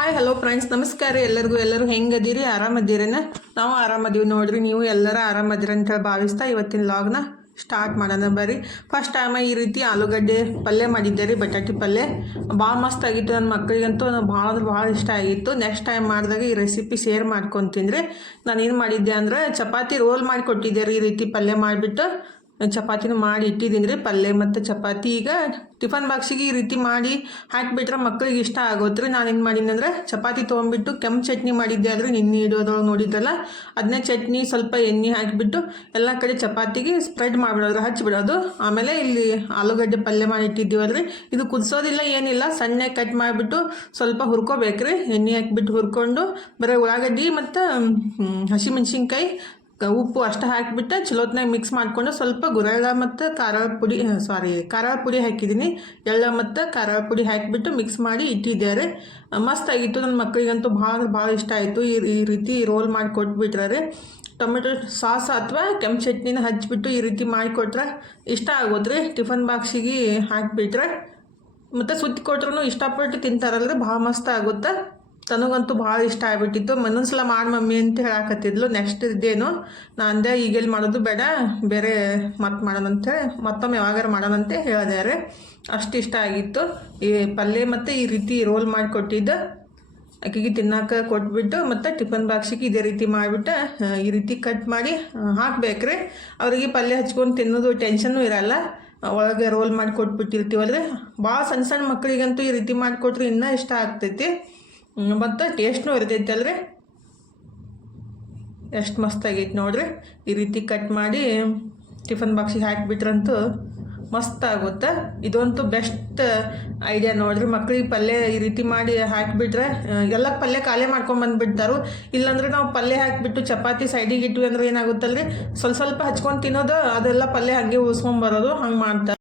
Hi hello friends, ನಮಸ್ಕಾರ ಎಲ್ಲರಿಗೂ. ಎಲ್ಲರೂ ಹೆಂಗದಿರಿ? ಆರಾಮದಿರೇನ? ನಾವು ಆರಾಮದೀವಿ ನೋಡ್ರಿ. ನೀವು ಎಲ್ಲರ ಆರಾಮದಿರಿ ಅಂತೇಳಿ ಭಾವಿಸ್ತಾ ಇವತ್ತಿನ ಲಾಗ್ನ ಸ್ಟಾರ್ಟ್ ಮಾಡೋಣ ಬರ್ರಿ. ಫಸ್ಟ್ ಟೈಮ್ ಈ ರೀತಿ ಆಲೂಗಡ್ಡೆ ಪಲ್ಯ ಮಾಡಿದ್ದೆ ರೀ, ಬಟಾಟಿ ಪಲ್ಯ ಭಾಳ ಮಸ್ತ್ ಆಗಿತ್ತು. ನನ್ನ ಮಕ್ಕಳಿಗಂತೂ ಭಾಳ ಅಂದ್ರೆ ಭಾಳ ಇಷ್ಟ ಆಗಿತ್ತು. ನೆಕ್ಸ್ಟ್ ಟೈಮ್ ಮಾಡಿದಾಗ ಈ ರೆಸಿಪಿ ಶೇರ್ ಮಾಡ್ಕೊತೀನಿ ರೀ. ನಾನು ಏನು ಮಾಡಿದ್ದೆ ಅಂದ್ರೆ ಚಪಾತಿ ರೋಲ್ ಮಾಡಿ ಕೊಟ್ಟಿದ್ದೆ ರೀ. ಈ ರೀತಿ ಪಲ್ಯ ಮಾಡಿಬಿಟ್ಟು ಚಪಾತಿನೂ ಮಾಡಿ ಇಟ್ಟಿದ್ದೀನಿ ರೀ. ಪಲ್ಯ ಮತ್ತು ಚಪಾತಿ ಈಗ ಟಿಫನ್ ಬಾಕ್ಸಿಗೆ ಈ ರೀತಿ ಮಾಡಿ ಹಾಕಿಬಿಟ್ರೆ ಮಕ್ಳಿಗೆ ಇಷ್ಟ ಆಗೋತ್ರಿ. ನಾನು ಏನು ಮಾಡೀನಿ ಅಂದರೆ ಚಪಾತಿ ತೊಗೊಂಡ್ಬಿಟ್ಟು ಕೆಂಪು ಚಟ್ನಿ ಮಾಡಿದ್ದೆ ಆದರೆ ನಿನ್ನೆ ಇಡೋದ್ರೊಳಗೆ ನೋಡಿದ್ರಲ್ಲ, ಅದನ್ನೇ ಚಟ್ನಿ ಸ್ವಲ್ಪ ಎಣ್ಣೆ ಹಾಕಿಬಿಟ್ಟು ಎಲ್ಲ ಕಡೆ ಚಪಾತಿಗೆ ಸ್ಪ್ರೆಡ್ ಮಾಡಿಬಿಡೋದು, ಹಚ್ಚಿಬಿಡೋದು. ಆಮೇಲೆ ಇಲ್ಲಿ ಆಲೂಗಡ್ಡೆ ಪಲ್ಯ ಮಾಡಿ ಇಟ್ಟಿದ್ದೀವಲ್ರಿ, ಇದು ಕುದಿಸೋದಿಲ್ಲ ಏನಿಲ್ಲ, ಸಣ್ಣ ಕಟ್ ಮಾಡಿಬಿಟ್ಟು ಸ್ವಲ್ಪ ಹುರ್ಕೋಬೇಕ್ರಿ. ಎಣ್ಣೆ ಹಾಕಿಬಿಟ್ಟು ಹುರ್ಕೊಂಡು ಬರೀ ಉಳ್ಳಾಗಡ್ಡಿ ಮತ್ತು ಹಸಿಮೆಣ್ಸಿನ್ಕಾಯಿ ಉಪ್ಪು ಅಷ್ಟು ಹಾಕಿಬಿಟ್ಟು ಚಲೋತ್ನಾಗ ಮಿಕ್ಸ್ ಮಾಡಿಕೊಂಡು ಸ್ವಲ್ಪ ಗುರೆಳ್ಳ ಮತ್ತು ಖಾರ ಪುಡಿ ಹಾಕಿದ್ದೀನಿ. ಎಳ್ಳು ಮತ್ತು ಖಾರ ಪುಡಿ ಹಾಕಿಬಿಟ್ಟು ಮಿಕ್ಸ್ ಮಾಡಿ ಇಟ್ಟಿದ್ದಾರೆ. ಮಸ್ತಾಗಿತ್ತು. ನನ್ನ ಮಕ್ಕಳಿಗಂತೂ ಭಾಳ ಇಷ್ಟ ಆಯಿತು. ಈ ರೀತಿ ರೋಲ್ ಮಾಡಿ ಕೊಟ್ಬಿಟ್ರೆ ರೀ, ಟೊಮೆಟೊ ಸಾಸ್ ಅಥವಾ ಕೆಂಪು ಚಟ್ನಿನ ಹಚ್ಬಿಟ್ಟು ಈ ರೀತಿ ಮಾಡಿಕೊಟ್ರೆ ಇಷ್ಟ ಆಗೋದ್ರಿ. ಟಿಫನ್ ಬಾಕ್ಸಿಗೆ ಹಾಕಿಬಿಟ್ರೆ ಮತ್ತು ಸುತ್ತಿ ಕೊಟ್ರೂ ಇಷ್ಟಪಟ್ಟು ತಿಂತಾರಲ್ರಿ, ಭಾಳ ಮಸ್ತ್ ಆಗುತ್ತೆ. ತನಗಂತೂ ಭಾಳ ಇಷ್ಟ ಆಗಿಬಿಟ್ಟಿತ್ತು. ಇನ್ನೊಂದ್ಸಲ ಮಾಡಿ ಮಮ್ಮಿ ಅಂತ ಹೇಳಾಕತ್ತಿದ್ಲು. ನೆಕ್ಸ್ಟ್ ಇದ್ದೇನು ನಾನು ಅಂದೆ ಈಗೆಲ್ಲಿ ಮಾಡೋದು ಬೇಡ, ಬೇರೆ ಮತ್ತೆ ಮಾಡೋಣಂತೆ, ಮತ್ತೊಮ್ಮೆ ಯಾವಾಗಾರ ಮಾಡೋಣಂತೆ ಹೇಳಿದಾರೆ. ಅಷ್ಟು ಇಷ್ಟ ಆಗಿತ್ತು ಈ ಪಲ್ಯ ಮತ್ತು ಈ ರೀತಿ ರೋಲ್ ಮಾಡಿಕೊಟ್ಟಿದ್ದು. ಆಕೆಗೆ ತಿನ್ನೋಕೆ ಕೊಟ್ಬಿಟ್ಟು ಮತ್ತು ಟಿಫನ್ ಬಾಕ್ಸಿಗೆ ಇದೇ ರೀತಿ ಮಾಡಿಬಿಟ್ಟು ಈ ರೀತಿ ಕಟ್ ಮಾಡಿ ಹಾಕ್ಬೇಕ್ರಿ. ಅವ್ರಿಗೆ ಪಲ್ಯ ಹಚ್ಕೊಂಡು ತಿನ್ನೋದು ಟೆನ್ಷನ್ನು ಇರಲ್ಲ. ಒಳಗೆ ರೋಲ್ ಮಾಡಿ ಕೊಟ್ಬಿಟ್ಟಿರ್ತೀವಲ್ರಿ. ಭಾಳ ಸಣ್ಣ ಮಕ್ಕಳಿಗಂತೂ ಈ ರೀತಿ ಮಾಡಿಕೊಟ್ರೆ ಇನ್ನೂ ಇಷ್ಟ ಆಗ್ತೈತಿ ಮತ್ತು ಟೇಸ್ಟ್ನೂ ಇರ್ತೈತಿ ಅಲ್ರಿ. ಎಷ್ಟು ಮಸ್ತಾಗೈತೆ ನೋಡ್ರಿ. ಈ ರೀತಿ ಕಟ್ ಮಾಡಿ ಟಿಫನ್ ಬಾಕ್ಸಿಗೆ ಹಾಕಿಬಿಟ್ರಂತೂ ಮಸ್ತ್ ಆಗುತ್ತೆ. ಇದಂತೂ ಬೆಸ್ಟ್ ಐಡಿಯಾ ನೋಡ್ರಿ. ಮಕ್ಳಿಗೆ ಪಲ್ಯ ಈ ರೀತಿ ಮಾಡಿ ಹಾಕಿಬಿಟ್ರೆ ಎಲ್ಲ ಪಲ್ಯ ಖಾಲಿ ಮಾಡ್ಕೊಂಬಂದುಬಿಡ್ತಾರು. ಇಲ್ಲಾಂದ್ರೆ ನಾವು ಪಲ್ಯ ಹಾಕಿಬಿಟ್ಟು ಚಪಾತಿ ಸೈಡಿಗೆ ಇಟ್ವಿ ಅಂದ್ರೆ ಏನಾಗುತ್ತಲ್ರಿ, ಸ್ವಲ್ಪ ಹಚ್ಕೊಂಡು ತಿನ್ನೋದು, ಅದೆಲ್ಲ ಪಲ್ಯ ಹಾಗೆ ಉಳಿಸ್ಕೊಂಬರೋದು, ಹಂಗೆ ಮಾಡ್ತಾರೆ.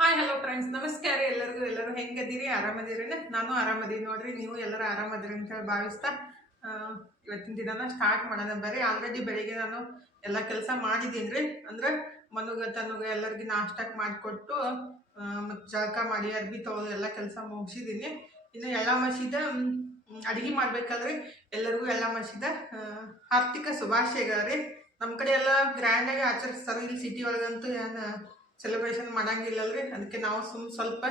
ಹಾಯ್ ಹಲೋ ಫ್ರೆಂಡ್ಸ್, ನಮಸ್ಕಾರ ಎಲ್ಲರಿಗೂ. ಎಲ್ಲರೂ ಹೆಂಗದಿರಿ? ಆರಾಮದಿರಿ? ನಾನು ಆರಾಮದೀನಿ ನೋಡ್ರಿ. ನೀವು ಎಲ್ಲರೂ ಆರಾಮದಿರಿ ಅಂತ ಹೇಳಿ ಭಾವಿಸ್ತಾ ಇವತ್ತಿನ ದಿನನ ಸ್ಟಾರ್ಟ್ ಮಾಡೋಣ ಬರ್ರಿ. ಆಲ್ರೆಡಿ ಬೆಳಿಗ್ಗೆ ನಾನು ಎಲ್ಲ ಕೆಲಸ ಮಾಡಿದ್ದೀನಿ ರೀ. ಅಂದರೆ ತನಗೆ ಎಲ್ಲರಿಗೂ ನಾಷ್ಟಕ್ಕೆ ಮಾಡಿಕೊಟ್ಟು ಮತ್ತು ಜಳಕ ಮಾಡಿ ಅರ್ಬಿ ತೊಗೊಳೋದು ಎಲ್ಲ ಕೆಲಸ ಮುಗಿಸಿದ್ದೀನಿ. ಇನ್ನು ಎಳ್ಳ ಮಸಿದ ಅಡುಗೆ ಮಾಡ್ಬೇಕಾದ್ರೆ ಎಲ್ಲರಿಗೂ ಎಳ್ಳ ಮಸಿದ ಆರ್ಥಿಕ ಶುಭಾಶಯಗಳು ರೀ. ನಮ್ಮ ಕಡೆ ಎಲ್ಲ ಗ್ರ್ಯಾಂಡಾಗಿ ಆಚರಿಸ್ತಾರೆ. ಇಲ್ಲಿ ಸಿಟಿ ಒಳಗಂತೂ ಏನು ಸೆಲೆಬ್ರೇಷನ್ ಮಾಡೋಂಗಿಲ್ಲಲ್ರಿ. ಅದಕ್ಕೆ ನಾವು ಸ್ವಲ್ಪ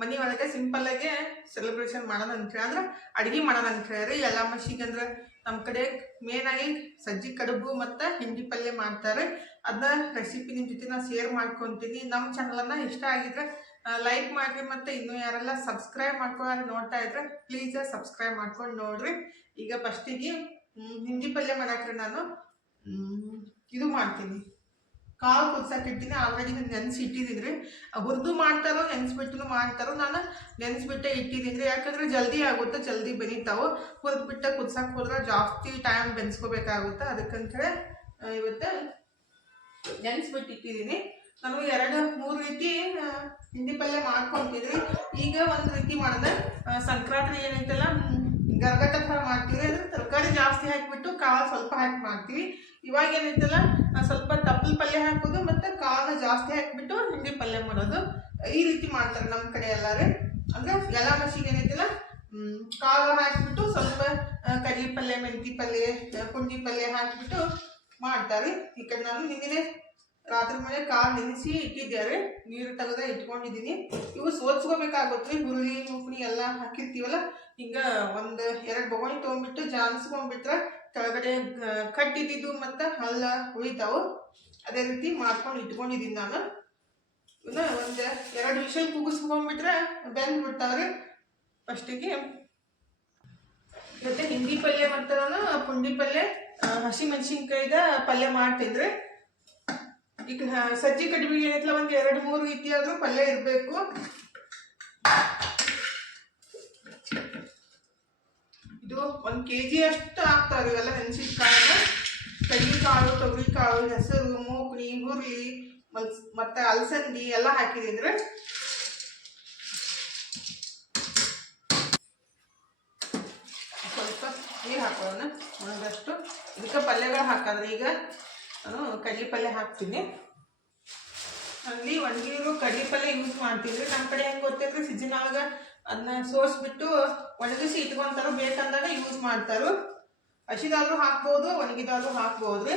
ಮನೆ ಒಳಗೆ ಸಿಂಪಲ್ಲಾಗೆ ಸೆಲೆಬ್ರೇಷನ್ ಮಾಡೋಣ ಅಂತೇಳಿ, ಅಂದ್ರೆ ಅಡುಗೆ ಮಾಡೋಣ ಅಂತ ಹೇಳಿ. ಎಲ್ಲ ಮಸಿಗೆ ಅಂದ್ರೆ ನಮ್ಮ ಕಡೆ ಮೇನಾಗಿ ಸಜ್ಜಿ ಕಡುಬು ಮತ್ತು ಹಿಂಡಿ ಪಲ್ಯ ಮಾಡ್ತಾರೆ. ಅದನ್ನ ರೆಸಿಪಿ ನಿಮ್ಮ ಜೊತೆ ನಾನು ಶೇರ್ ಮಾಡ್ಕೊತೀನಿ. ನಮ್ಮ ಚಾನಲನ್ನು ಇಷ್ಟ ಆಗಿದ್ರೆ ಲೈಕ್ ಮಾಡಿರಿ, ಮತ್ತು ಇನ್ನೂ ಯಾರೆಲ್ಲ ಸಬ್ಸ್ಕ್ರೈಬ್ ಮಾಡ್ಕೊಳ್ಳೋರು ನೋಡ್ತಾ ಇದ್ರೆ ಪ್ಲೀಸ್ ಸಬ್ಸ್ಕ್ರೈಬ್ ಮಾಡ್ಕೊಂಡು ನೋಡಿರಿ. ಈಗ ಫಸ್ಟಿಗೆ ಹಿಂಡಿ ಪಲ್ಯ ಮಾಡಾಕ್ರಿ ನಾನು ಇದು ಮಾಡ್ತೀನಿ. ಕಾಳು ಕುದ್ಸಕ್ಕೆ ಇಡ್ತೀನಿ. ಆಲ್ರೆಡಿ ನಾನು ನೆನೆಸಿ ಇಟ್ಟಿದ್ದೀನಿ ರೀ. ಹುರಿದು ಮಾಡ್ತಾರೋ ನೆನೆಸ್ಬಿಟ್ಟು ಮಾಡ್ತಾರೋ, ನಾನು ನೆನೆಸ್ಬಿಟ್ಟೆ ಇಟ್ಟಿದ್ದೀನಿ ರೀ. ಯಾಕಂದರೆ ಜಲ್ದಿ ಆಗುತ್ತೆ, ಜಲ್ದಿ ಬೆನೀತಾವೆ. ಹುರಿದ್ಬಿಟ್ಟು ಕುದ್ಸಕ್ಕೆ ಹೋದ್ರೆ ಜಾಸ್ತಿ ಟೈಮ್ ಬೆನ್ಸ್ಕೋಬೇಕಾಗುತ್ತೆ. ಅದಕ್ಕಂತೇಳಿ ಇವತ್ತು ನೆನೆಸ್ಬಿಟ್ಟು ಇಟ್ಟಿದ್ದೀನಿ. ನಾನು 2-3 ರೀತಿ ಹಿಂಡಿ ಪಲ್ಯ ಮಾಡ್ಕೊತಿದ್ರಿ. ಈಗ ಒಂದು ರೀತಿ ಮಾಡಿದೆ, ಸಂಕ್ರಾಂತಿ ಏನೈತಲ್ಲ ಗರ್ಗಟ ಥರ ಮಾಡ್ತೀವಿ. ಅಂದರೆ ತರಕಾರಿ ಜಾಸ್ತಿ ಹಾಕಿಬಿಟ್ಟು ಕಾಳು ಸ್ವಲ್ಪ ಹಾಕಿ ಮಾಡ್ತೀವಿ. ಇವಾಗ ಏನೈತಲ್ಲ ಸ್ವಲ್ಪ ತಪ್ಪಲು ಪಲ್ಯ ಹಾಕೋದು ಮತ್ತು ಕಾಳನ್ನ ಜಾಸ್ತಿ ಹಾಕಿಬಿಟ್ಟು ಹಿಂಡಿ ಪಲ್ಯ ಮಾಡೋದು, ಈ ರೀತಿ ಮಾಡ್ತಾರೆ ನಮ್ಮ ಕಡೆ ಎಲ್ಲರೂ. ಅಂದರೆ ಎಲ್ಲ ಮಸಿಗೆ ಏನೈತಲ್ಲ ಕಾಳು ಹಾಕಿಬಿಟ್ಟು ಸ್ವಲ್ಪ ಕಡಲೆ ಪಲ್ಯ, ಮೆಂತಿ ಪಲ್ಯ, ಪುಂಡಿ ಪಲ್ಯ ಹಾಕಿಬಿಟ್ಟು ಮಾಡ್ತಾರೆ. ಈ ಕಡೆ ನಾನು ನಿನ್ನೆ ರಾತ್ರಿ ಮೇಲೆ ಕಾಳು ನೆನೆಸಿ ಇಟ್ಟಿದ್ದಾರೆ, ನೀರು ತೆಗೆದ ಇಟ್ಕೊಂಡಿದ್ದೀನಿ. ಇವು ಸೋಲ್ಸ್ಕೋಬೇಕಾಗುತ್ತೆ. ಹುರುಳಿ ಉಪ್ಪುಣಿ ಎಲ್ಲ ಹಾಕಿರ್ತೀವಲ್ಲ, ಹಿಂಗೆ 1-2 ಬೊಗಣಿ ತೊಗೊಂಡ್ಬಿಟ್ಟು ಜಾನ್ಸ್ಕೊಂಡ್ಬಿಟ್ರೆ ಕೆಳಗಡೆ ಕಟ್ಟಿದ್ದು ಮತ್ತು ಹಲ್ಲ ಉಳಿತಾವು. ಅದೇ ರೀತಿ ಮಾಡ್ಕೊಂಡು ಇಟ್ಕೊಂಡಿದ್ದೀನಿ ನಾನು. ಇನ್ನು 1-2 ವಿಷಲ್ ಕೂಗಿಸ್ಕೊಂಡ್ಬಿಟ್ರೆ ಬೆಂದ್ಬಿಡ್ತಾವ್ರಿ. ಫಸ್ಟಿಗೆ ಇವತ್ತು ಹಿಂಡಿ ಪಲ್ಯ ಮತ್ತು ನಾನು ಪುಂಡಿ ಪಲ್ಯ ಹಸಿಮೆಣ್ಸಿನ್ಕಾಯ್ದ ಪಲ್ಯ ಮಾಡ್ತಿದ್ರಿ. ಈಗ ಸಜ್ಜಿ ಕಡಿಮೆಗೆ ಏನೈತಲ್ಲ 1-2-3 ರೀತಿ ಆದರೂ ಪಲ್ಯ ಇರಬೇಕು. ಇದು 1 kg ಅಷ್ಟು ಆಗ್ತಾವ್ರಿ ಇವೆಲ್ಲ ನೆನೆಸಿದ ಕಾಳು. ಕಡ್ಲಿ ಕಾಳು, ತೊಗರಿ ಕಾಳು, ಹೆಸರು, ಮೂಕ್ಣಿ, ಹುರುಳಿ ಮತ್ತು ಅಲಸಂದಿ ಎಲ್ಲ ಹಾಕಿದ್ದೀನಿ ರೀ. ಸ್ವಲ್ಪ ನೀರು ಹಾಕೋಣ ಒಂದಷ್ಟು. ಇದಕ್ಕೆ ಪಲ್ಯಗಳು ಹಾಕಿದ್ರೆ ಈಗ ನಾನು ಕಡ್ಲಿ ಪಲ್ಯ ಹಾಕ್ತೀನಿ. ಅಲ್ಲಿ ಒಣಗಿರೋ ಕಡ್ಲಿ ಪಲ್ಯ ಯೂಸ್ ಮಾಡ್ತೀವಿ. ನಮ್ಮ ಕಡೆ ಹೆಂಗೆ ಗೊತ್ತೈತ್ರಿ, ಸೀಸನ್ ಒಳಗೆ ಅದನ್ನ ಸೋಸ್ಬಿಟ್ಟು ಒಣಗಿಸಿ ಇಟ್ಕೊಂತಾರೋ, ಬೇಕಂದಾಗ ಯೂಸ್ ಮಾಡ್ತಾರೋ. ಹಸಿದಾದ್ರೂ ಹಾಕ್ಬೋದು, ಒಣಗಿದಾದ್ರೂ ಹಾಕ್ಬೋದು.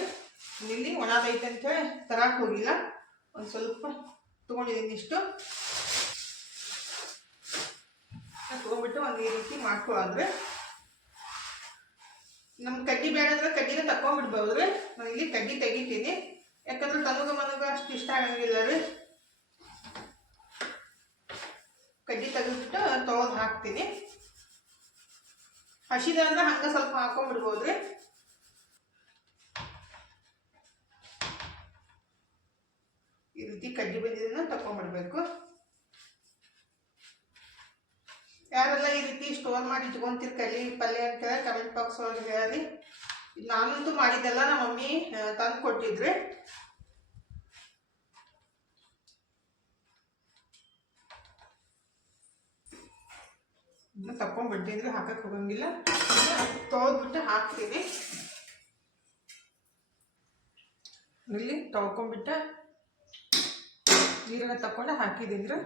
ಇಲ್ಲಿ ಒಣದೈತೆ ಅಂತೇಳಿ ತರಕ್ಕೆ ಹೋಗಿಲ್ಲ, ಒಂದು ಸ್ವಲ್ಪ ತೊಗೊಂಡಿದ್ದೀನಿ. ಇಷ್ಟು ತೊಗೊಂಡ್ಬಿಟ್ಟು ಒಂದು ಈ ರೀತಿ ಮಾಡ್ಕೊಳ್ಳೋದ್ರೆ ನಮ್ಮ ಕಡ್ಡಿ ಬೇಡ ಅಂದ್ರೆ ಕಡ್ಡಿನ ತಕೊಂಡ್ಬಿಡ್ಬೋದ್ರಿ. ನಾನು ಇಲ್ಲಿ ಕಡ್ಡಿ ತೆಗಿತೀನಿ, ಯಾಕಂದ್ರೆ ತನಗ ಅಷ್ಟು ಇಷ್ಟ ಆಗಂಗಿಲ್ಲ ರೀ. ಕಡ್ಡಿ ತೆಗೆದ್ಬಿಟ್ಟು ತೊಳೆದು ಹಾಕ್ತೀನಿ. ಹಸಿದಂದ್ರೆ ಹಂಗೆ ಸ್ವಲ್ಪ ಹಾಕೊಂಡ್ಬಿಡ್ಬೋದ್ರಿ. ಈ ರೀತಿ ಕಡ್ಡಿ ಬಂದಿದ್ದನ್ನ ತಕೊಂಡ್ಬಿಡ್ಬೇಕು. ಯಾರೆಲ್ಲ ಈ ರೀತಿ ಸ್ಟೋರ್ ಮಾಡಿ ಇಟ್ಕೊಂತೀರಿ ಕಡ್ಲಿ ಪಲ್ಯ ಅಂತ ಕಮೆಂಟ್ ಬಾಕ್ಸ್ ಒಳಗೆ ಹೇಳಿ. ನಾನಂತೂ ಮಾಡಿದ್ದೆಲ್ಲ ನಮ್ಮ ಮಮ್ಮಿ ತಂದು ಕೊಟ್ಟಿದ್ರಿ. ಇದನ್ನ ತಕೊಂಡ್ಬಿಟ್ಟಿದ್ರೆ ಹಾಕಕ್ಕೆ ಹೋಗಂಗಿಲ್ಲ, ತೊಳೆದ್ಬಿಟ್ಟು ಹಾಕ್ತೀನಿ. ಇಲ್ಲಿ ತೊಳ್ಕೊಂಡ್ಬಿಟ್ಟು ನೀರನ್ನ ತಕೊಂಡು ಹಾಕಿದ್ದೀನಿ.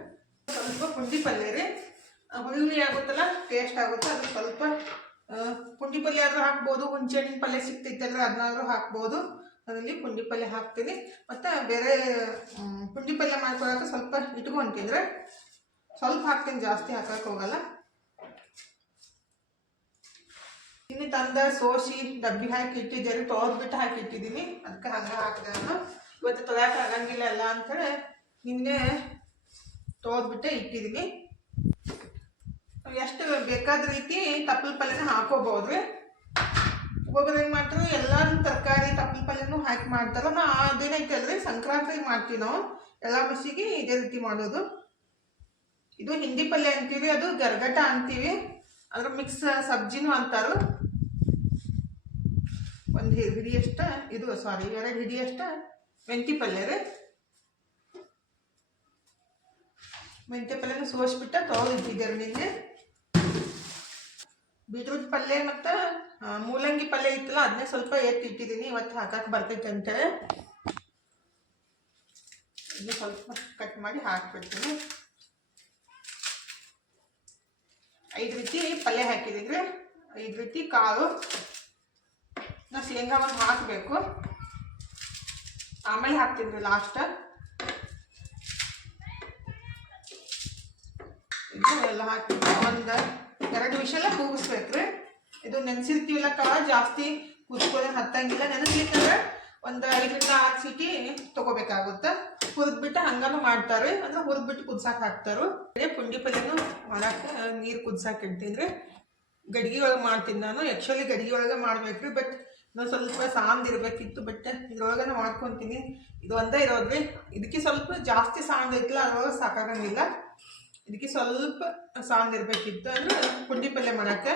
ಸ್ವಲ್ಪ ಪುಂಡಿ ಪಲ್ಯ ರೀ, ಹುಳಿ ಆಗುತ್ತಲ್ಲ, ಟೇಸ್ಟ್ ಆಗುತ್ತೆ. ಅದು ಸ್ವಲ್ಪ ಪುಂಡಿ ಪಲ್ಯ ಆದ್ರೂ ಹಾಕ್ಬೋದು, ಹುಂಚೆಹಣ್ಣಿನ ಪಲ್ಯ ಸಿಗ್ತೈತಲ್ಲ ಅದನ್ನಾದ್ರೂ ಹಾಕ್ಬೋದು. ಅದರಲ್ಲಿ ಪುಂಡಿ ಪಲ್ಯ ಹಾಕ್ತೀನಿ. ಮತ್ತು ಬೇರೆ ಪುಂಡಿ ಪಲ್ಯ ಮಾಡ್ಕೊಳಕ್ಕೆ ಸ್ವಲ್ಪ ಇಟ್ಕೊಂತಿದ್ರೆ ಸ್ವಲ್ಪ ಹಾಕ್ತೀನಿ, ಜಾಸ್ತಿ ಹಾಕಕ್ಕೆ ಹೋಗಲ್ಲ. ಇನ್ನು ತಂದ ಸೋಸಿ ಡಬ್ಬಿ ಹಾಕಿ ಇಟ್ಟಿದ್ದೆ, ತೊಳೆದ್ಬಿಟ್ಟು ಹಾಕಿ ಇಟ್ಟಿದ್ದೀನಿ. ಅದಕ್ಕೆ ಹಂಗೆ ಹಾಕಿದೆ ನಾನು. ಇವತ್ತು ತೊಳೆಯಕ್ಕೆ ಆಗಂಗಿಲ್ಲ ಅಲ್ಲ ಅಂಥೇಳಿ ನಿನ್ನೆ ತೊಳೆದ್ಬಿಟ್ಟೆ ಇಟ್ಟಿದ್ದೀನಿ. ಎಷ್ಟು ಬೇಕಾದ ರೀತಿ ತಪ್ಪಲ ಪಲ್ಯನ ಹಾಕೋಬೋದ್ರಿ. ಒಬ್ಬೊಬ್ರು ಏನು ಮಾಡ್ತಾರೆ, ಎಲ್ಲರೂ ತರಕಾರಿ ತಪ್ಪಲ ಪಲ್ಯನೂ ಹಾಕಿ ಮಾಡ್ತಾರೋ. ನಾ ಅದೇನೈತೆ ಅಲ್ರಿ, ಸಂಕ್ರಾಂತಿಗೆ ಮಾಡ್ತೀವಿ ನಾವು ಎಲ್ಲ ಮಸಿಗೆ ಇದೇ ರೀತಿ ಮಾಡೋದು. ಇದು ಹಿಂಡಿ ಪಲ್ಯ ಅಂತೀವಿ, ಅದು ಗರ್ಗಟ ಅಂತೀವಿ, ಅದ್ರ ಮಿಕ್ಸ್ ಸಬ್ಜಿನೂ ಅಂತಾರು. ಒಂದು ಹಿಡಿಯಷ್ಟ ಇದು, ಸಾರಿ 2 ಹಿಡಿಯಷ್ಟ ಮೆಂತಿ ಪಲ್ಯ ರೀ. ಮೆಂತ್ಯ ಪಲ್ಯನ ಸೋಸ್ಬಿಟ್ಟು ತೊಳೆದಿಟ್ಟಿದ್ದಾರೆ ನಿನ್ನೆ. ಬೀಟ್ರೂಟ್ ಪಲ್ಯ ಮತ್ತು ಮೂಲಂಗಿ ಪಲ್ಯ ಇತ್ತಲ್ಲ, ಅದನ್ನೇ ಸ್ವಲ್ಪ ಎತ್ತಿಟ್ಟಿದ್ದೀನಿ, ಇವತ್ತು ಹಾಕಕ್ಕೆ ಬರ್ತೈತೆ ಅಂತೇಳಿ. ಇದನ್ನ ಸ್ವಲ್ಪ ಕಟ್ ಮಾಡಿ ಹಾಕ್ಬಿಡ್ತೀನಿ. 5 ರೀತಿ ಪಲ್ಯ ಹಾಕಿದ್ದೀನಿ, 5 ರೀತಿ ಕಾಳು. ನಾ ಶೇಂಗಾ ಒಂದು ಹಾಕಬೇಕು, ಆಮೇಲೆ ಹಾಕ್ತೀನಿ ರೀ ಲಾಸ್ಟ್. ಇದನ್ನೆಲ್ಲ ಹಾಕ್ಬಿಟ್ಟು ಒಂದು 2 ವಿಷಲ ಕೂಗಿಸ್ಬೇಕ್ರಿ. ಇದು ನೆನೆಸಿರ್ತೀವಲ್ಲ ಕಾಳು, ಜಾಸ್ತಿ ಕುದಿಸ್ಕೊಳ್ಳೋದು ಹತ್ತಂಗಿಲ್ಲ. ನೆನೆಸ್ಲಿಕ್ಕಂದ್ರೆ ಒಂದು 5ರಿಂದ 6 ಸೀಟಿ ತೊಗೋಬೇಕಾಗುತ್ತೆ. ಹುರಿದ್ಬಿಟ್ಟು ಹಂಗಾನು ಮಾಡ್ತಾರೆ, ಅಂದ್ರೆ ಹುರಿದ್ಬಿಟ್ಟು ಕುದ್ಸಾಕ್ ಹಾಕ್ತಾರು. ಪುಂಡಿ ಪಲ್ಯನೂ ಮಾಡಕ್ಕೆ ನೀರು ಕುದ್ಸಾಕ್ ಇಡ್ತೀನಿ ರೀ. ಗಡಿಗೆ ಒಳಗೆ ಮಾಡ್ತೀನಿ ನಾನು. ಆ್ಯಕ್ಚುಲಿ ಗಡಿಗೆ ಒಳಗೆ ಮಾಡ್ಬೇಕ್ರಿ, ಬಟ್ ನಾವು ಸ್ವಲ್ಪ ಸಾಂದಿರ್ಬೇಕಿತ್ತು, ಬಟ್ ಇದ್ರೊಳಗನ ಮಾಡ್ಕೊತೀನಿ. ಇದು ಒಂದೇ ಇರೋದ್ರಿ. ಇದಕ್ಕೆ ಸ್ವಲ್ಪ ಜಾಸ್ತಿ ಸಾಂದ್ ಇರ್ತಲ್ಲ, ಅದ್ರೊಳಗೆ ಸಾಕಾಗಂಗಿಲ್ಲ. ಇದಕ್ಕೆ ಸ್ವಲ್ಪ ಸಾಂದಿರ್ಬೇಕಿತ್ತು ಅಂದ್ರೆ ಪುಂಡಿ ಪಲ್ಯ ಮಾಡಕ್ಕೆ.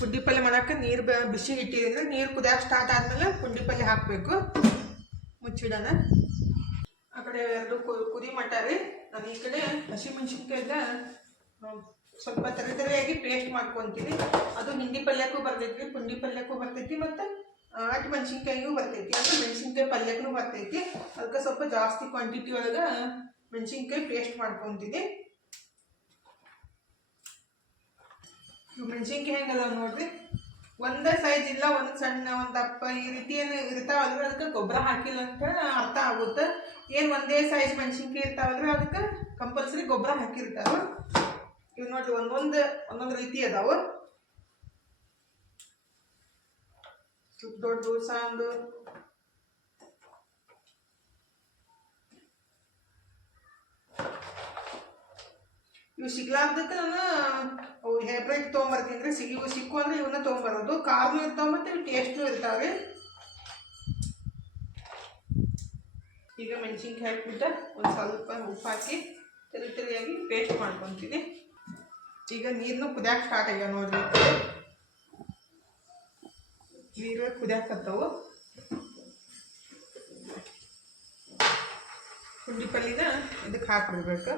ಪುಂಡಿ ಪಲ್ಯ ಮಾಡಕ್ಕೆ ನೀರು ಬಿಸಿ ಇಟ್ಟಿದ್ರೆ, ನೀರು ಕುದಿಯೋಕೆ ಸ್ಟಾರ್ಟ್ ಆದಮೇಲೆ ಪುಂಡಿ ಪಲ್ಯ ಹಾಕಬೇಕು. ಮುಚ್ಚಿಡೋಣ. ಆ ಕಡೆ 2 ಕುದಿ ಮಟ್ಟ ರೀ. ನಾನು ಈ ಕಡೆ ಹಸಿಮೆಣ್ಸಿನ್ಕಾಯಿದ ಸ್ವಲ್ಪ ತರಿಯಾಗಿ ಪೇಸ್ಟ್ ಮಾಡ್ಕೊತೀನಿ. ಅದು ಹಿಂಡಿ ಪಲ್ಯಕ್ಕೂ ಬರ್ತೈತಿ, ಪುಂಡಿ ಪಲ್ಯಕ್ಕೂ ಬರ್ತೈತಿ, ಮತ್ತು ಹಸಿ ಮೆಣಸಿನ್ಕಾಯಿಗೂ ಬರ್ತೈತಿ, ಅಂದರೆ ಮೆಣಸಿನ್ಕಾಯಿ ಪಲ್ಯಕ್ಕೂ ಬರ್ತೈತಿ. ಅದಕ್ಕೆ ಸ್ವಲ್ಪ ಜಾಸ್ತಿ ಕ್ವಾಂಟಿಟಿ ಒಳಗೆ ಮೆಣಸಿನ್ಕಾಯಿ ಪೇಸ್ಟ್ ಮಾಡ್ಕೊತೀನಿ. ಮೆಣಸಿನ್ಕಾಯಿ ಹೆಂಗದ ನೋಡ್ರಿ, ಒಂದೇ ಸೈಜ್ ಇಲ್ಲ, ಒಂದು ಸಣ್ಣ ಒಂದು ದಪ್ಪ ಈ ರೀತಿ ಏನು ಇರ್ತಾವಲ್ರಿ, ಅದಕ್ಕೆ ಗೊಬ್ಬರ ಹಾಕಿಲ್ಲ ಅಂತ ಅರ್ಥ ಆಗುತ್ತೆ. ಏನು ಒಂದೇ ಸೈಜ್ ಮೆಣಸಿನ್ಕಾಯಿ ಇರ್ತಾವಲ್ರಿ, ಅದಕ್ಕೆ ಕಂಪಲ್ಸರಿ ಗೊಬ್ಬರ ಹಾಕಿರ್ತಾವ. ಇವು ನೋಡ್ರಿ ಒಂದೊಂದು ರೀತಿ ಅದಾವ. ದೊಡ್ಡ ಸಣ್ಣ ಇವು ಸಿಗ್ಲಾರ್ದಕ್ಕೆ ನಾನು ಹೈಬ್ರಿಡ್ ತೊಗೊಂಬರ್ತೀನಿ ರೀ. ಸಿಕ್ಕು ಅಂದ್ರೆ ಇವನ್ನ ತೊಗೊಂಬರೋದು. ಖಾರನೂ ಇರ್ತಾವ ಮತ್ತು ಇವು ಟೇಸ್ಟ್ನೂ ಇರ್ತಾವೆ. ಈಗ ಮೆಣಸಿನ್ಕಾಯಿ ಹಾಕ್ಬಿಟ್ಟು ಒಂದು ಸ್ವಲ್ಪ ಉಪ್ಪು ಹಾಕಿ ತರಿಯಾಗಿ ಪೇಸ್ಟ್ ಮಾಡ್ಕೊತೀನಿ. ಈಗ ನೀರನ್ನು ಕುದಿಯಕ್ಕೆ ಸ್ಟಾರ್ಟ್ ಆಗ್ಯಾವ ನೋಡ್ರಿ. ನೀರು ಕುದಿಯಾಕತ್ತವು. ಪುಂಡಿ ಪಲ್ಯನ ಇದಕ್ಕೆ ಹಾಕ್ಬಿಡ್ಬೇಕು.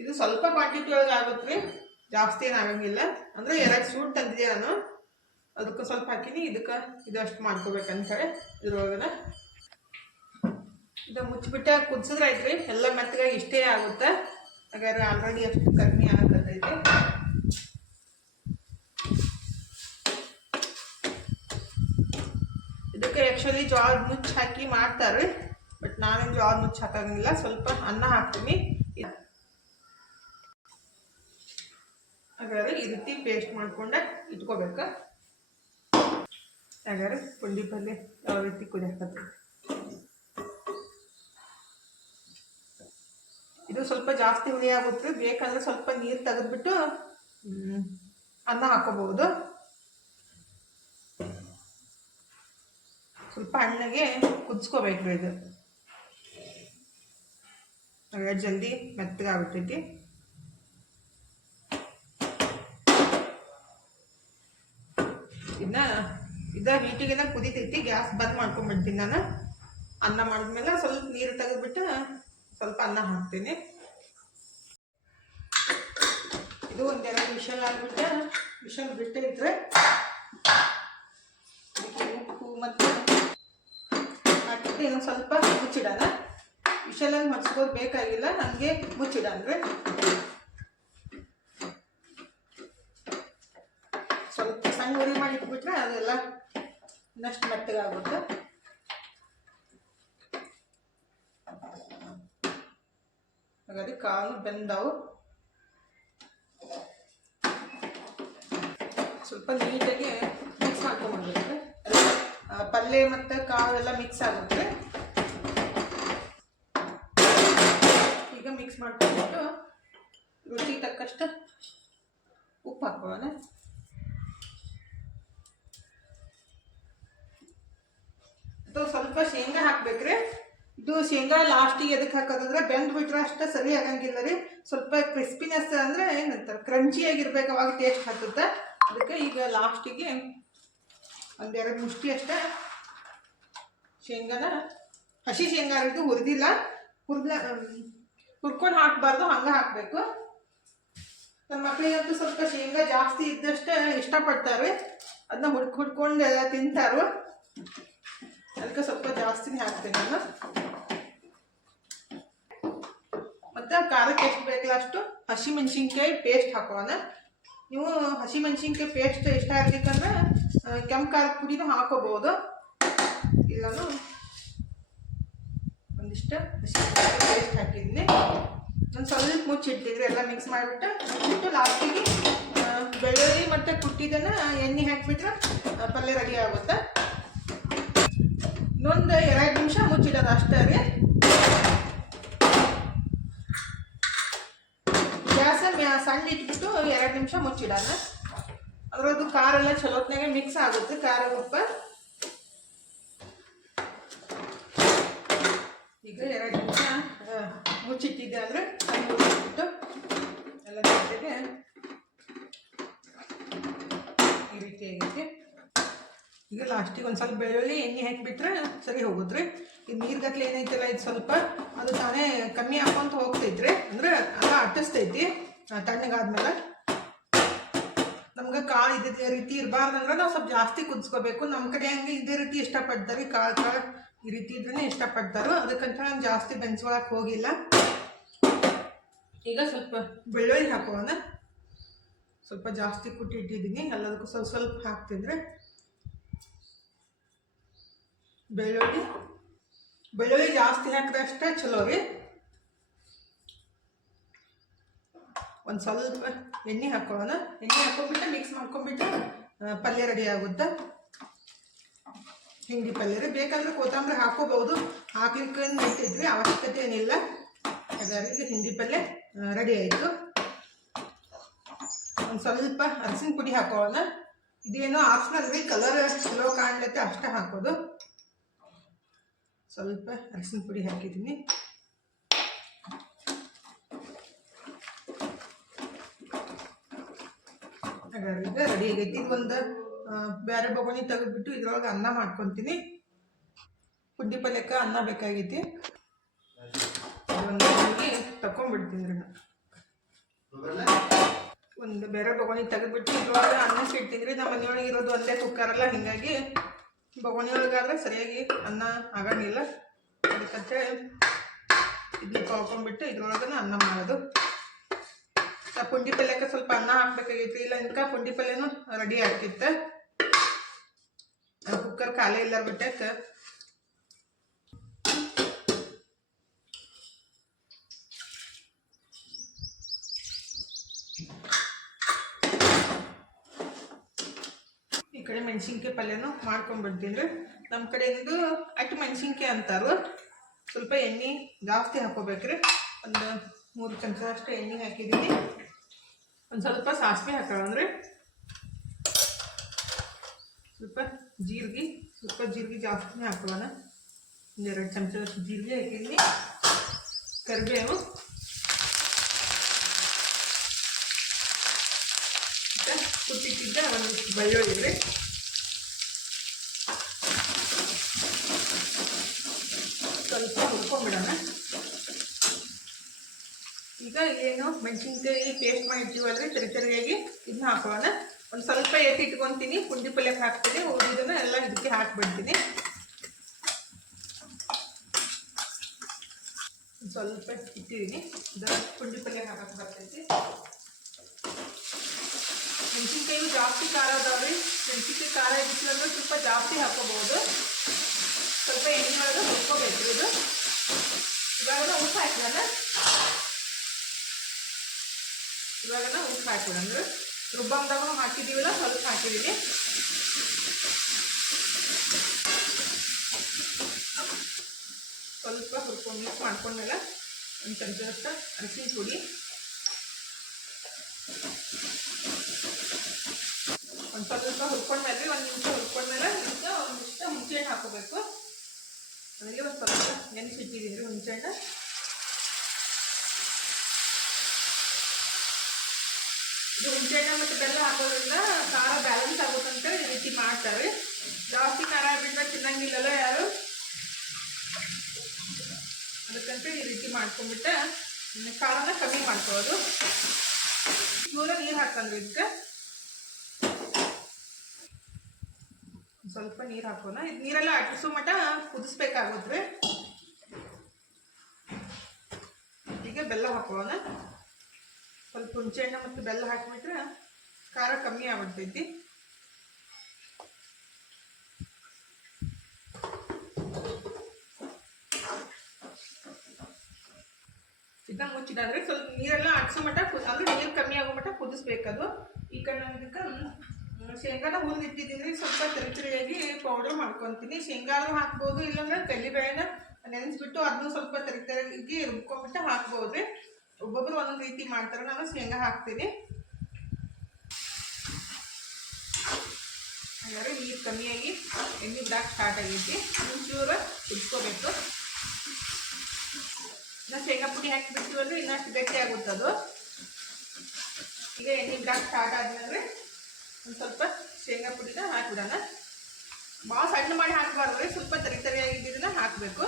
ಇದು ಸ್ವಲ್ಪ ಕ್ವಾಂಟಿಟಿ ಒಳಗೆ ಆಗುತ್ತೆ ರೀ, ಜಾಸ್ತಿ ಏನು ಆಗಂಗಿಲ್ಲ. ಅಂದರೆ 2 ಸೂಟ್ ತಂದಿದ್ದೆ ನಾನು, ಅದಕ್ಕೆ ಸ್ವಲ್ಪ ಹಾಕಿನಿ. ಇದಕ್ಕೆ ಇದಷ್ಟು ಮಾಡ್ಕೋಬೇಕಂತ ಹೇಳಿ ಇದ್ರೊಳಗನ ಇದು ಮುಚ್ಚಿಬಿಟ್ಟು ಕುದಿಸಿದ್ರೆ ಆಯ್ತು ರೀ, ಎಲ್ಲ ಮೆತ್ತಗಾಗಿ ಇಷ್ಟೇ ಆಗುತ್ತೆ. ಹಾಗಾದ್ರೆ ಆಲ್ರೆಡಿ ಅಷ್ಟು ಕಮ್ಮಿ ಆಗತ್ತೈತಿ. ಇದಕ್ಕೆ ಆ್ಯಕ್ಚುಲಿ ಜೋಳದ ನುಚ್ಚು ಹಾಕಿ ಮಾಡ್ತಾರೆ, ಬಟ್ ನಾನೇನು ಜೋಳದ ನುಚ್ಚು ಹಾಕಂಗಿಲ್ಲ. ಸ್ವಲ್ಪ ಅನ್ನ ಹಾಕ್ತೀನಿ. ಹಾಗಾದ್ರೆ ಈ ರೀತಿ ಪೇಸ್ಟ್ ಮಾಡ್ಕೊಂಡೆ ಇಟ್ಕೋಬೇಕು. ಹಾಗಾದ್ರೆ ಪುಂಡಿ ಪಲ್ಯ ಯಾವ ರೀತಿ ಕುದಿಯಾಕತ್ತೆ. ಇದು ಸ್ವಲ್ಪ ಜಾಸ್ತಿ ಹುಳಿ ಆಗುತ್ತೆ, ಬೇಕಂದ್ರೆ ಸ್ವಲ್ಪ ನೀರು ತೆಗೆದ್ಬಿಟ್ಟು ಅನ್ನ ಹಾಕೋಬಹುದು. ಸ್ವಲ್ಪ ಹಣ್ಣಗೆ ಕುದಿಸ್ಕೋಬೇಕು ಇದು, ಹಾಗಾಗಿ ಜಲ್ದಿ ಮೆತ್ತಗಾಗ್ಬಿಟ್ಟೈತಿ. ಇದ ಹೀಟಿಗೆನ ಕುದಿತೈತಿ, ಗ್ಯಾಸ್ ಬಂದ್ ಮಾಡ್ಕೊಂಡ್ಬಿಡ್ತೀನಿ ನಾನು. ಅನ್ನ ಮಾಡಿದ್ಮೇಲೆ ಸ್ವಲ್ಪ ನೀರು ತೆಗೆದ್ಬಿಟ್ಟು ಸ್ವಲ್ಪ ಅನ್ನ ಹಾಕ್ತೀನಿ. ಇದು ಒಂದೆರಡು ವಿಷಲ್ ಆಗ್ಬಿಟ್ಟು ವಿಷಲ್ ಬಿಟ್ಟಿದ್ರೆ ಉಪ್ಪು ಮತ್ತು ಹಾಕಿಟ್ಟು ಇನ್ನೊಂದು ಸ್ವಲ್ಪ ಮುಚ್ಚಿಡೋಣ. ವಿಷಲನ್ನು ಮರ್ಸ್ಕೋದು ಬೇಕಾಗಿಲ್ಲ, ನನಗೆ ಮುಚ್ಚಿಡಂದ್ರೆ ಸ್ವಲ್ಪ ಸಣ್ಣ ಉರಿ ಮಾಡಿ ಇಟ್ಬಿಟ್ರೆ ಅದೆಲ್ಲ ಇನ್ನಷ್ಟು ಮೆತ್ತಗಾಗುತ್ತೆ. ಹಾಗಾಗಿ ಕಾಳು ಬೆಂದವು. ಸ್ವಲ್ಪ ನೀಟಾಗಿ ಮಿಕ್ಸ್ ಮಾಡ್ಕೊಂಡ್ಬಿಡ್ಬೇಕು. ಪಲ್ಯ ಮತ್ತು ಕಾಳೆಲ್ಲ ಮಿಕ್ಸ್ ಆಗುತ್ತೆ. ಈಗ ಮಿಕ್ಸ್ ಮಾಡ್ಕೊಂಡ್ಬಿಟ್ಟು ರುಚಿ ತಕ್ಕಷ್ಟು ಉಪ್ಪು ಹಾಕೊಳ್ಳೋಣ. ಸ್ವಲ್ಪ ಶೇಂಗಾ ಹಾಕ್ಬೇಕ್ರಿ. ಇದು ಶೇಂಗಾ ಲಾಸ್ಟಿಗೆ ಎದಕ್ಕೆ ಹಾಕೋದಂದ್ರೆ ಬೆಂದ್ ಬಿಟ್ರೆ ಅಷ್ಟೇ ಸರಿ ಆಗಂಗಿಲ್ಲ ರೀ. ಸ್ವಲ್ಪ ಕ್ರಿಸ್ಪಿನೆಸ್ ಅಂದರೆ ಏನಂತಾರೆ ಕ್ರಂಚಿ ಆಗಿರ್ಬೇಕು, ಅವಾಗ ಟೇಸ್ಟ್ ಹತ್ತುತ್ತೆ. ಅದಕ್ಕೆ ಈಗ ಲಾಸ್ಟಿಗೆ ಒಂದೆರಡು ಮುಷ್ಟಿ ಅಷ್ಟೇ ಶೇಂಗಾನ, ಹಸಿ ಶೇಂಗಾ ಇದು ಹುರಿದಿಲ್ಲ, ಹುರ್ಕೊಂಡು ಹಾಕಬಾರ್ದು, ಹಂಗೆ ಹಾಕಬೇಕು. ನನ್ನ ಮಕ್ಕಳಿಗಂತೂ ಸ್ವಲ್ಪ ಶೇಂಗಾ ಜಾಸ್ತಿ ಇದ್ದಷ್ಟೇ ಇಷ್ಟಪಡ್ತಾರೆ, ಅದನ್ನ ಹುಡ್ಕೊಂಡು ತಿಂತಾರು. ಅದಕ್ಕೆ ಸ್ವಲ್ಪ ಜಾಸ್ತಿನೇ ಹಾಕ್ತೀನಿ ನಾನು. ಮತ್ತು ಖಾರಕ್ಕೆ ಎಷ್ಟು ಬೇಕಲ್ಲ ಅಷ್ಟು ಹಸಿಮೆಣ್ಸಿನ್ಕಾಯಿ ಪೇಸ್ಟ್ ಹಾಕೋಣ. ನೀವು ಹಸಿಮೆಣ್ಸಿನ್ಕಾಯಿ ಪೇಸ್ಟ್ ಇಷ್ಟ ಆಗ್ಲಿಕ್ಕಂದ್ರೆ ಕೆಂಪು ಖಾರದ ಪುಡಿನೂ ಹಾಕೋಬಹುದು. ಇಲ್ಲೂ ಒಂದಿಷ್ಟು ಹಸಿಮೆಣ್ಸಿನ್ಕಾಯಿ ಪೇಸ್ಟ್ ಹಾಕಿದ್ದೀನಿ. ನಾನು ಸ್ವಲ್ಪ ಮುಚ್ಚಿಟ್ಟಿದ್ರೆ ಎಲ್ಲ ಮಿಕ್ಸ್ ಮಾಡಿಬಿಟ್ಟು ಮುಚ್ಚಿಟ್ಟು ಲಾಸ್ಟಿಗೆ ಬೆಳ್ಳುಳ್ಳಿ ಮತ್ತು ಕುಟ್ಟಿದ್ದನ್ನು ಎಣ್ಣೆ ಹಾಕಿಬಿಟ್ರೆ ಪಲ್ಯ ರೆಡಿ ಆಗುತ್ತೆ. ಇನ್ನೊಂದು 2 ನಿಮಿಷ ಮುಚ್ಚಿಡೋದು ಅಷ್ಟೇ ರೀ. ಗ್ಯಾಸ ಸಣ್ಣ ಇಟ್ಬಿಟ್ಟು 2 ನಿಮಿಷ ಮುಚ್ಚಿಡೋಣ. ಅದರದ್ದು ಖಾರ ಎಲ್ಲ ಚಲೋತ್ನಾಗೆ ಮಿಕ್ಸ್ ಆಗುತ್ತೆ, ಖಾರ ಉಪ್ಪು. ಈಗ 2 ನಿಮಿಷ ಮುಚ್ಚಿಟ್ಟಿದ್ದೆ ಅಂದರೆ ಮುಚ್ಚಿಬಿಟ್ಟು ಎಲ್ಲ ಜೊತೆಗೆ ಈ ರೀತಿ ಆಗೈತಿ. ಈಗ ಲಾಸ್ಟಿಗೆ ಒಂದು ಸ್ವಲ್ಪ ಬೆಳ್ಳುಳ್ಳಿ ಎಣ್ಣೆ ಹಾಕಿಬಿಟ್ರೆ ಸರಿ ಹೋಗುದ್ರಿ. ಇದು ನೀರ್ಗತ್ಲೆ ಏನೈತಲ್ಲ ಇದು ಸ್ವಲ್ಪ ಅದು ತಾನೇ ಕಮ್ಮಿ ಹಾಕೊಂತ ಹೋಗ್ತೈತ್ರಿ, ಅಂದ್ರೆ ಎಲ್ಲ ಅಟ್ಟಿಸ್ತೈತಿ ತಣ್ಣಗಾದ್ಮೇಲೆ. ನಮ್ಗೆ ಕಾಳು ಇದೇ ರೀತಿ ಇರಬಾರ್ದಂದ್ರೆ ನಾವು ಸ್ವಲ್ಪ ಜಾಸ್ತಿ ಕುದಿಸ್ಕೋಬೇಕು. ನಮ್ಮ ಕಡೆ ಹಂಗೆ ಇದೇ ರೀತಿ ಇಷ್ಟಪಡ್ತಾರೆ, ಕಾಳು ಈ ರೀತಿ ಇದ್ರೇ ಇಷ್ಟಪಡ್ತಾರೋ, ಅದಕ್ಕಂತ ನಾನು ಜಾಸ್ತಿ ಬೆನ್ಸ್ಕೊಳಕ್ಕೆ ಹೋಗಿಲ್ಲ. ಈಗ ಸ್ವಲ್ಪ ಬೆಳ್ಳುಳ್ಳಿ ಹಾಕೋಣ. ಸ್ವಲ್ಪ ಜಾಸ್ತಿ ಕುಟ್ಟಿ ಇಟ್ಟಿದ್ದೀನಿ, ಎಲ್ಲದಕ್ಕೂ ಸ್ವಲ್ಪ ಸ್ವಲ್ಪ ಹಾಕ್ತಿದ್ರೆ. ಬೆಳ್ಳುಳ್ಳಿ ಜಾಸ್ತಿ ಹಾಕಿದಷ್ಟೇ ಚಲೋ ರೀ. ಒಂದು ಸ್ವಲ್ಪ ಎಣ್ಣೆ ಹಾಕೋಣ. ಎಣ್ಣೆ ಹಾಕೊಂಡ್ಬಿಟ್ಟು ಮಿಕ್ಸ್ ಮಾಡ್ಕೊಂಡ್ಬಿಟ್ಟು ಪಲ್ಯ ರೆಡಿ ಆಗುತ್ತೆ. ಹಿಂಡಿ ಪಲ್ಯ ರೀ. ಬೇಕಾದ್ರೆ ಕೊತ್ತಂಬರಿ ಹಾಕೋಬಹುದು, ಹಾಕ್ಲಿಕ್ಕೆ ಇಟ್ಟಿದ್ರಿ ಅವಶ್ಯಕತೆ ಏನಿಲ್ಲ. ಹಾಗಾಗಿ ಹಿಂಡಿ ಪಲ್ಯ ರೆಡಿ ಆಯಿತು. ಒಂದು ಸ್ವಲ್ಪ ಅರಸಿನ ಪುಡಿ ಹಾಕೋಣ. ಇದೇನೋ ಆಪ್ಷನಲ್ ರೀ, ಕಲರ್ ಚಲೋ ಕಾಣ್ಲತ್ತೆ ಅಷ್ಟೇ ಹಾಕೋದು. ಸ್ವಲ್ಪ ಅರಸಿನ ಪುಡಿ ಹಾಕಿದ್ದೀನಿ. ಹಾಗಾಗಿ ರೆಡಿ ಆಗೈತಿ. ಇದೊಂದು ಬೇರೆ ಬೊಗಣಿ ತೆಗೆದ್ಬಿಟ್ಟು ಇದ್ರೊಳಗೆ ಅನ್ನ ಮಾಡ್ಕೊತೀನಿ. ಪುಂಡಿ ಪಲ್ಯಕ್ಕೆ ಅನ್ನ ಬೇಕಾಗೈತಿ. ಒಂದು ತಕೊಂಡ್ಬಿಡ್ತೀನಿ ರೀ. ಒಂದು ಬೇರೆ ಬೊಗಣಿ ತೆಗೆದ್ಬಿಟ್ಟು ಇದ್ರೊಳಗೆ ಅನ್ನಕ್ಕೆ ಇಡ್ತೀನಿ ರೀ. ನಮ್ಮ ಮನೆಯೊಳಗೆ ಇರೋದು ಒಂದೇ ಕುಕ್ಕರಲ್ಲ, ಹೀಗಾಗಿ ಬೊಗಣಿ ಒಳಗಾದ್ರೆ ಸರಿಯಾಗಿ ಅನ್ನ ಆಗಂಗಿಲ್ಲ. ಅದಕ್ಕಂತೇಳಿ ಇದನ್ನ ತೊಳ್ಕೊಂಡ್ಬಿಟ್ಟು ಇದ್ರೊಳಗನ ಅನ್ನ ಮಾಡೋದು. ಪುಂಡಿ ಪಲ್ಯಕ್ಕೆ ಸ್ವಲ್ಪ ಅನ್ನ ಹಾಕ್ಬೇಕಾಗೈತಿ, ಇಲ್ಲ ಇಂಕ ಪುಂಡಿ ಪಲ್ಯನೂ ರೆಡಿ ಆಗ್ತಿತ್ತು. ಕುಕ್ಕರ್ ಖಾಲಿ ಇಲ್ಲ ಬಿಟ್ಟಕ್ಕೆ ಈ ಕಡೆ ಮೆಣಸಿನ್ಕಾಯಿ ಪಲ್ಯನೂ ಮಾಡ್ಕೊಂಡ್ಬಿಡ್ತೀನಿ ರೀ. ನಮ್ಮ ಕಡೆಯಿಂದ ಅಟ್ಟು ಮೆಣಸಿನ್ಕಾಯಿ ಅಂತಾರು. ಸ್ವಲ್ಪ ಎಣ್ಣೆ ಜಾಸ್ತಿ ಹಾಕೋಬೇಕ್ರಿ. ಒಂದು 3 ಚಮಚ ಅಷ್ಟು ಎಣ್ಣೆ ಹಾಕಿದ್ದೀನಿ. ಒಂದು ಸ್ವಲ್ಪ ಸಾಸಿವೆ ಹಾಕೋಣ. ಸ್ವಲ್ಪ ಜೀರಿಗೆ ಜಾಸ್ತಿನೇ ಹಾಕೋಣ. 1-2 ಚಮಚ ಅಷ್ಟು ಜೀರಿಗೆ ಹಾಕಿದ್ದೀನಿ. ಕರಿಬೇವು, ಕುಟ್ಟಿಟ್ಟಿದ್ದ ಒಂದಿಷ್ಟು ಬೆಳ್ಳುಳ್ಳಿ ರೀ. ಸ್ವಲ್ಪ ಹುರ್ಕೊಂಡ್ಬಿಡೋಣ. ಈಗ ಏನು ಮೆಣಸಿನ್ಕಾಯಿ ಪೇಸ್ಟ್ ಮಾಡಿರ್ತೀವಲ್ರಿ ತರಿಯಾಗಿ ಇದನ್ನ ಹಾಕೋಣ. ಒಂದು ಸ್ವಲ್ಪ ಎತ್ತಿಟ್ಕೊತೀನಿ, ಪುಂಡಿ ಪಲ್ಯಕ್ಕೆ ಹಾಕ್ತೀನಿ. ಉಳಿದನ್ನ ಎಲ್ಲ ಇದಕ್ಕೆ ಹಾಕ್ಬಿಡ್ತೀನಿ. ಸ್ವಲ್ಪ ಇಟ್ಟಿದ್ದೀನಿ, ಪುಂಡಿ ಪಲ್ಯ ಹಾಕಕ್ಕೆ ಬರ್ತೈತಿ. ಮೆಣಸಿನ್ಕಾಯಿ ಜಾಸ್ತಿ ಖಾರ ಅದಾವ್ರಿ. ಮೆಣಸಿನ್ಕಾಯಿ ಖಾರ ಇಟ್ಟಿಲ್ಲ ಸ್ವಲ್ಪ ಜಾಸ್ತಿ ಹಾಕೋಬಹುದು. ಸ್ವಲ್ಪ ಎಣ್ಣೆ ಒಳಗೆ ಹುರ್ಕೋಬೇಕು ಇದು. ಇವಾಗ ಉಪ್ಪು ಹಾಕಿರೋಣ. ಉಪ್ಪು ಹಾಕಿಬಿಡೋಣ. ರುಬ್ಬಂದಾಗ ಹಾಕಿದ್ದೀವಲ್ಲ, ಸ್ವಲ್ಪ ಹಾಕಿದ್ದೀನಿ. ಸ್ವಲ್ಪ ಹುರ್ಕೊಂಡು ಮಿಕ್ಸ್ ಮಾಡ್ಕೊಂಡ್ಮೇಲೆ 1 ಚಮಚದಷ್ಟು ಅರಿಶಿನ ಪುಡಿ, ಒಂದು ಸ್ವಲ್ಪ ಹುರ್ಕೊಂಡ್ಮೇಲೆ 1 ನಿಮಿಷ ಹುರ್ಕೊಂಡ್ಮೇಲೆ ಇದಕ್ಕೆ ಒಂದಿಷ್ಟು ಹುಣಸೆಹಣ್ಣು ಹಾಕೋಬೇಕು. ನನಗೆ ಒಂದು ಸ್ವಲ್ಪ ನೆನೆಸಿಟ್ಟಿದ್ದೀನಿ ರೀ ಹುಣಸೆಹಣ್ಣು. ಇದು ಹುಣಸೆಹಣ್ಣು ಮತ್ತು ಬೆಲ್ಲ ಹಾಕೋದ್ರಿಂದ ಖಾರ ಬ್ಯಾಲೆನ್ಸ್ ಆಗುತ್ತಂತ ಈ ರೀತಿ ಮಾಡ್ತಾರೆ. ಜಾಸ್ತಿ ಖಾರ ಬಿಟ್ಟರೆ ತಿನ್ನಂಗಿಲ್ಲಲ್ಲ ಯಾರು, ಅದಕ್ಕಂತ ಈ ರೀತಿ ಮಾಡ್ಕೊಂಡ್ಬಿಟ್ಟು ಖಾರನ ಕಮ್ಮಿ ಮಾಡ್ಕೊಳ್ಳೋದು. ಚೂರ ನೀರು ಹಾಕಂದ್ರೆ ಇದಕ್ಕೆ ಸ್ವಲ್ಪ ನೀರು ಹಾಕೋಣ. ಇದು ನೀರೆಲ್ಲ ಅಟ್ಟಿಸೋ ಮಟ್ಟ ಕುದಿಸ್ಬೇಕಾಗುತ್ತೆ. ಈಗ ಬೆಲ್ಲ ಹಾಕೋಣ. ಸ್ವಲ್ಪ ಹುಣಸೆಹಣ್ಣು ಮತ್ತು ಬೆಲ್ಲ ಹಾಕಿಬಿಟ್ರೆ ಖಾರ ಕಮ್ಮಿ ಆಗ್ಬಿಡ್ತೈತಿ. ಇದನ್ನ ಮುಚ್ಚಿದಾದ್ರೆ ಸ್ವಲ್ಪ ನೀರೆಲ್ಲ ಅಟ್ಸೋ ಮಟ್ಟ ಅಂದ್ರೆ ನೀರು ಕಮ್ಮಿ ಆಗೋ ಮಟ್ಟ ಕುದಿಸ್ಬೇಕದು. ಈ ಕಡೆ ನಾನು ಇದಕ್ಕೆ ಶೇಂಗಾನ ಹುರಿದಿಟ್ಟಿದ್ದೀನಿ. ಸ್ವಲ್ಪ ತರಿಯಾಗಿ ಪೌಡರ್ ಮಾಡ್ಕೊತೀನಿ. ಶೇಂಗಾನು ಹಾಕ್ಬೋದು, ಇಲ್ಲಾಂದ್ರೆ ಕಡಲೆಬೇಳೆನ ನೆನೆಸ್ಬಿಟ್ಟು ಅದನ್ನು ಸ್ವಲ್ಪ ತರಿಯಾಗಿ ರುಬ್ಕೊಂಡ್ಬಿಟ್ಟು ಹಾಕ್ಬೋದು. ಒಬ್ಬೊಬ್ರು ಒಂದೊಂದು ರೀತಿ ಮಾಡ್ತಾರೆ. ನಾನು ಶೇಂಗಾ ಹಾಕ್ತೀನಿ. ಹಾಗಾದ್ರೆ ನೀರು ಕಮ್ಮಿಯಾಗಿ ಎಣ್ಣೆ ಬಿಡಾಕ್ ಸ್ಟಾರ್ಟ್ ಆಗೈತಿ. ಒಂಚೂರು ಕುದಿಸ್ಕೋಬೇಕು. ಇನ್ನು ಶೇಂಗಾ ಪುಡಿ ಹಾಕಿಬಿಡ್ತೀವಲ್ರಿ ಇನ್ನಷ್ಟು ಗಟ್ಟಿ ಆಗುತ್ತದು. ಈಗ ಎಣ್ಣೆ ಬಿಡಾಕ್ ಸ್ಟಾರ್ಟ್ ಆದ್ಮೇಲೆ ಒಂದು ಸ್ವಲ್ಪ ಶೇಂಗಾ ಪುಡಿನ ಹಾಕಿಬಿಡೋಣ. ಭಾಳ ಸಣ್ಣ ಮಾಡಿ ಹಾಕಬಾರ್ದು, ಸ್ವಲ್ಪ ತರಿಯಾಗಿದ್ದನ್ನ ಹಾಕಬೇಕು.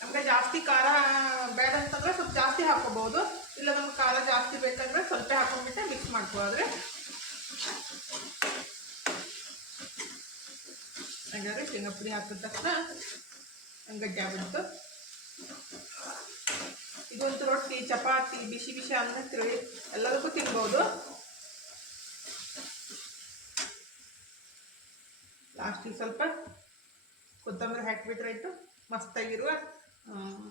ನಮಗೆ ಜಾಸ್ತಿ ಖಾರ ಬೇಡ ಅಂತಂದ್ರೆ ಸ್ವಲ್ಪ ಜಾಸ್ತಿ ಹಾಕೋಬಹುದು, ಇಲ್ಲ ನಮ್ಗೆ ಖಾರ ಜಾಸ್ತಿ ಬೇಕಂದ್ರೆ ಸ್ವಲ್ಪ ಹಾಕೊಂಡ್ಬಿಟ್ಟು ಮಿಕ್ಸ್ ಮಾಡ್ಕೊಳ್ಳೋದ್ರೆ. ಹಾಗಾದ್ರೆ ಶೇಂಗಾ ಪುಡಿ ಹಾಕಿದ ತಕ್ಷಣ ಗಟ್ಟಿ ಆಗ್ಬಿಡ್ತು. ಇದೊಂದು ರೊಟ್ಟಿ, ಚಪಾತಿ, ಬಿಸಿ ಬಿಸಿ ಅನ್ನ ತಿಳಿ ಎಲ್ಲದಕ್ಕೂ ತಿನ್ಬೋದು. ಲಾಸ್ಟಿಗೆ ಸ್ವಲ್ಪ ಕೊತ್ತಂಬರಿ ಹಾಕಿಬಿಟ್ರೆ ಆಯಿತು. ಮಸ್ತಾಗಿರುವ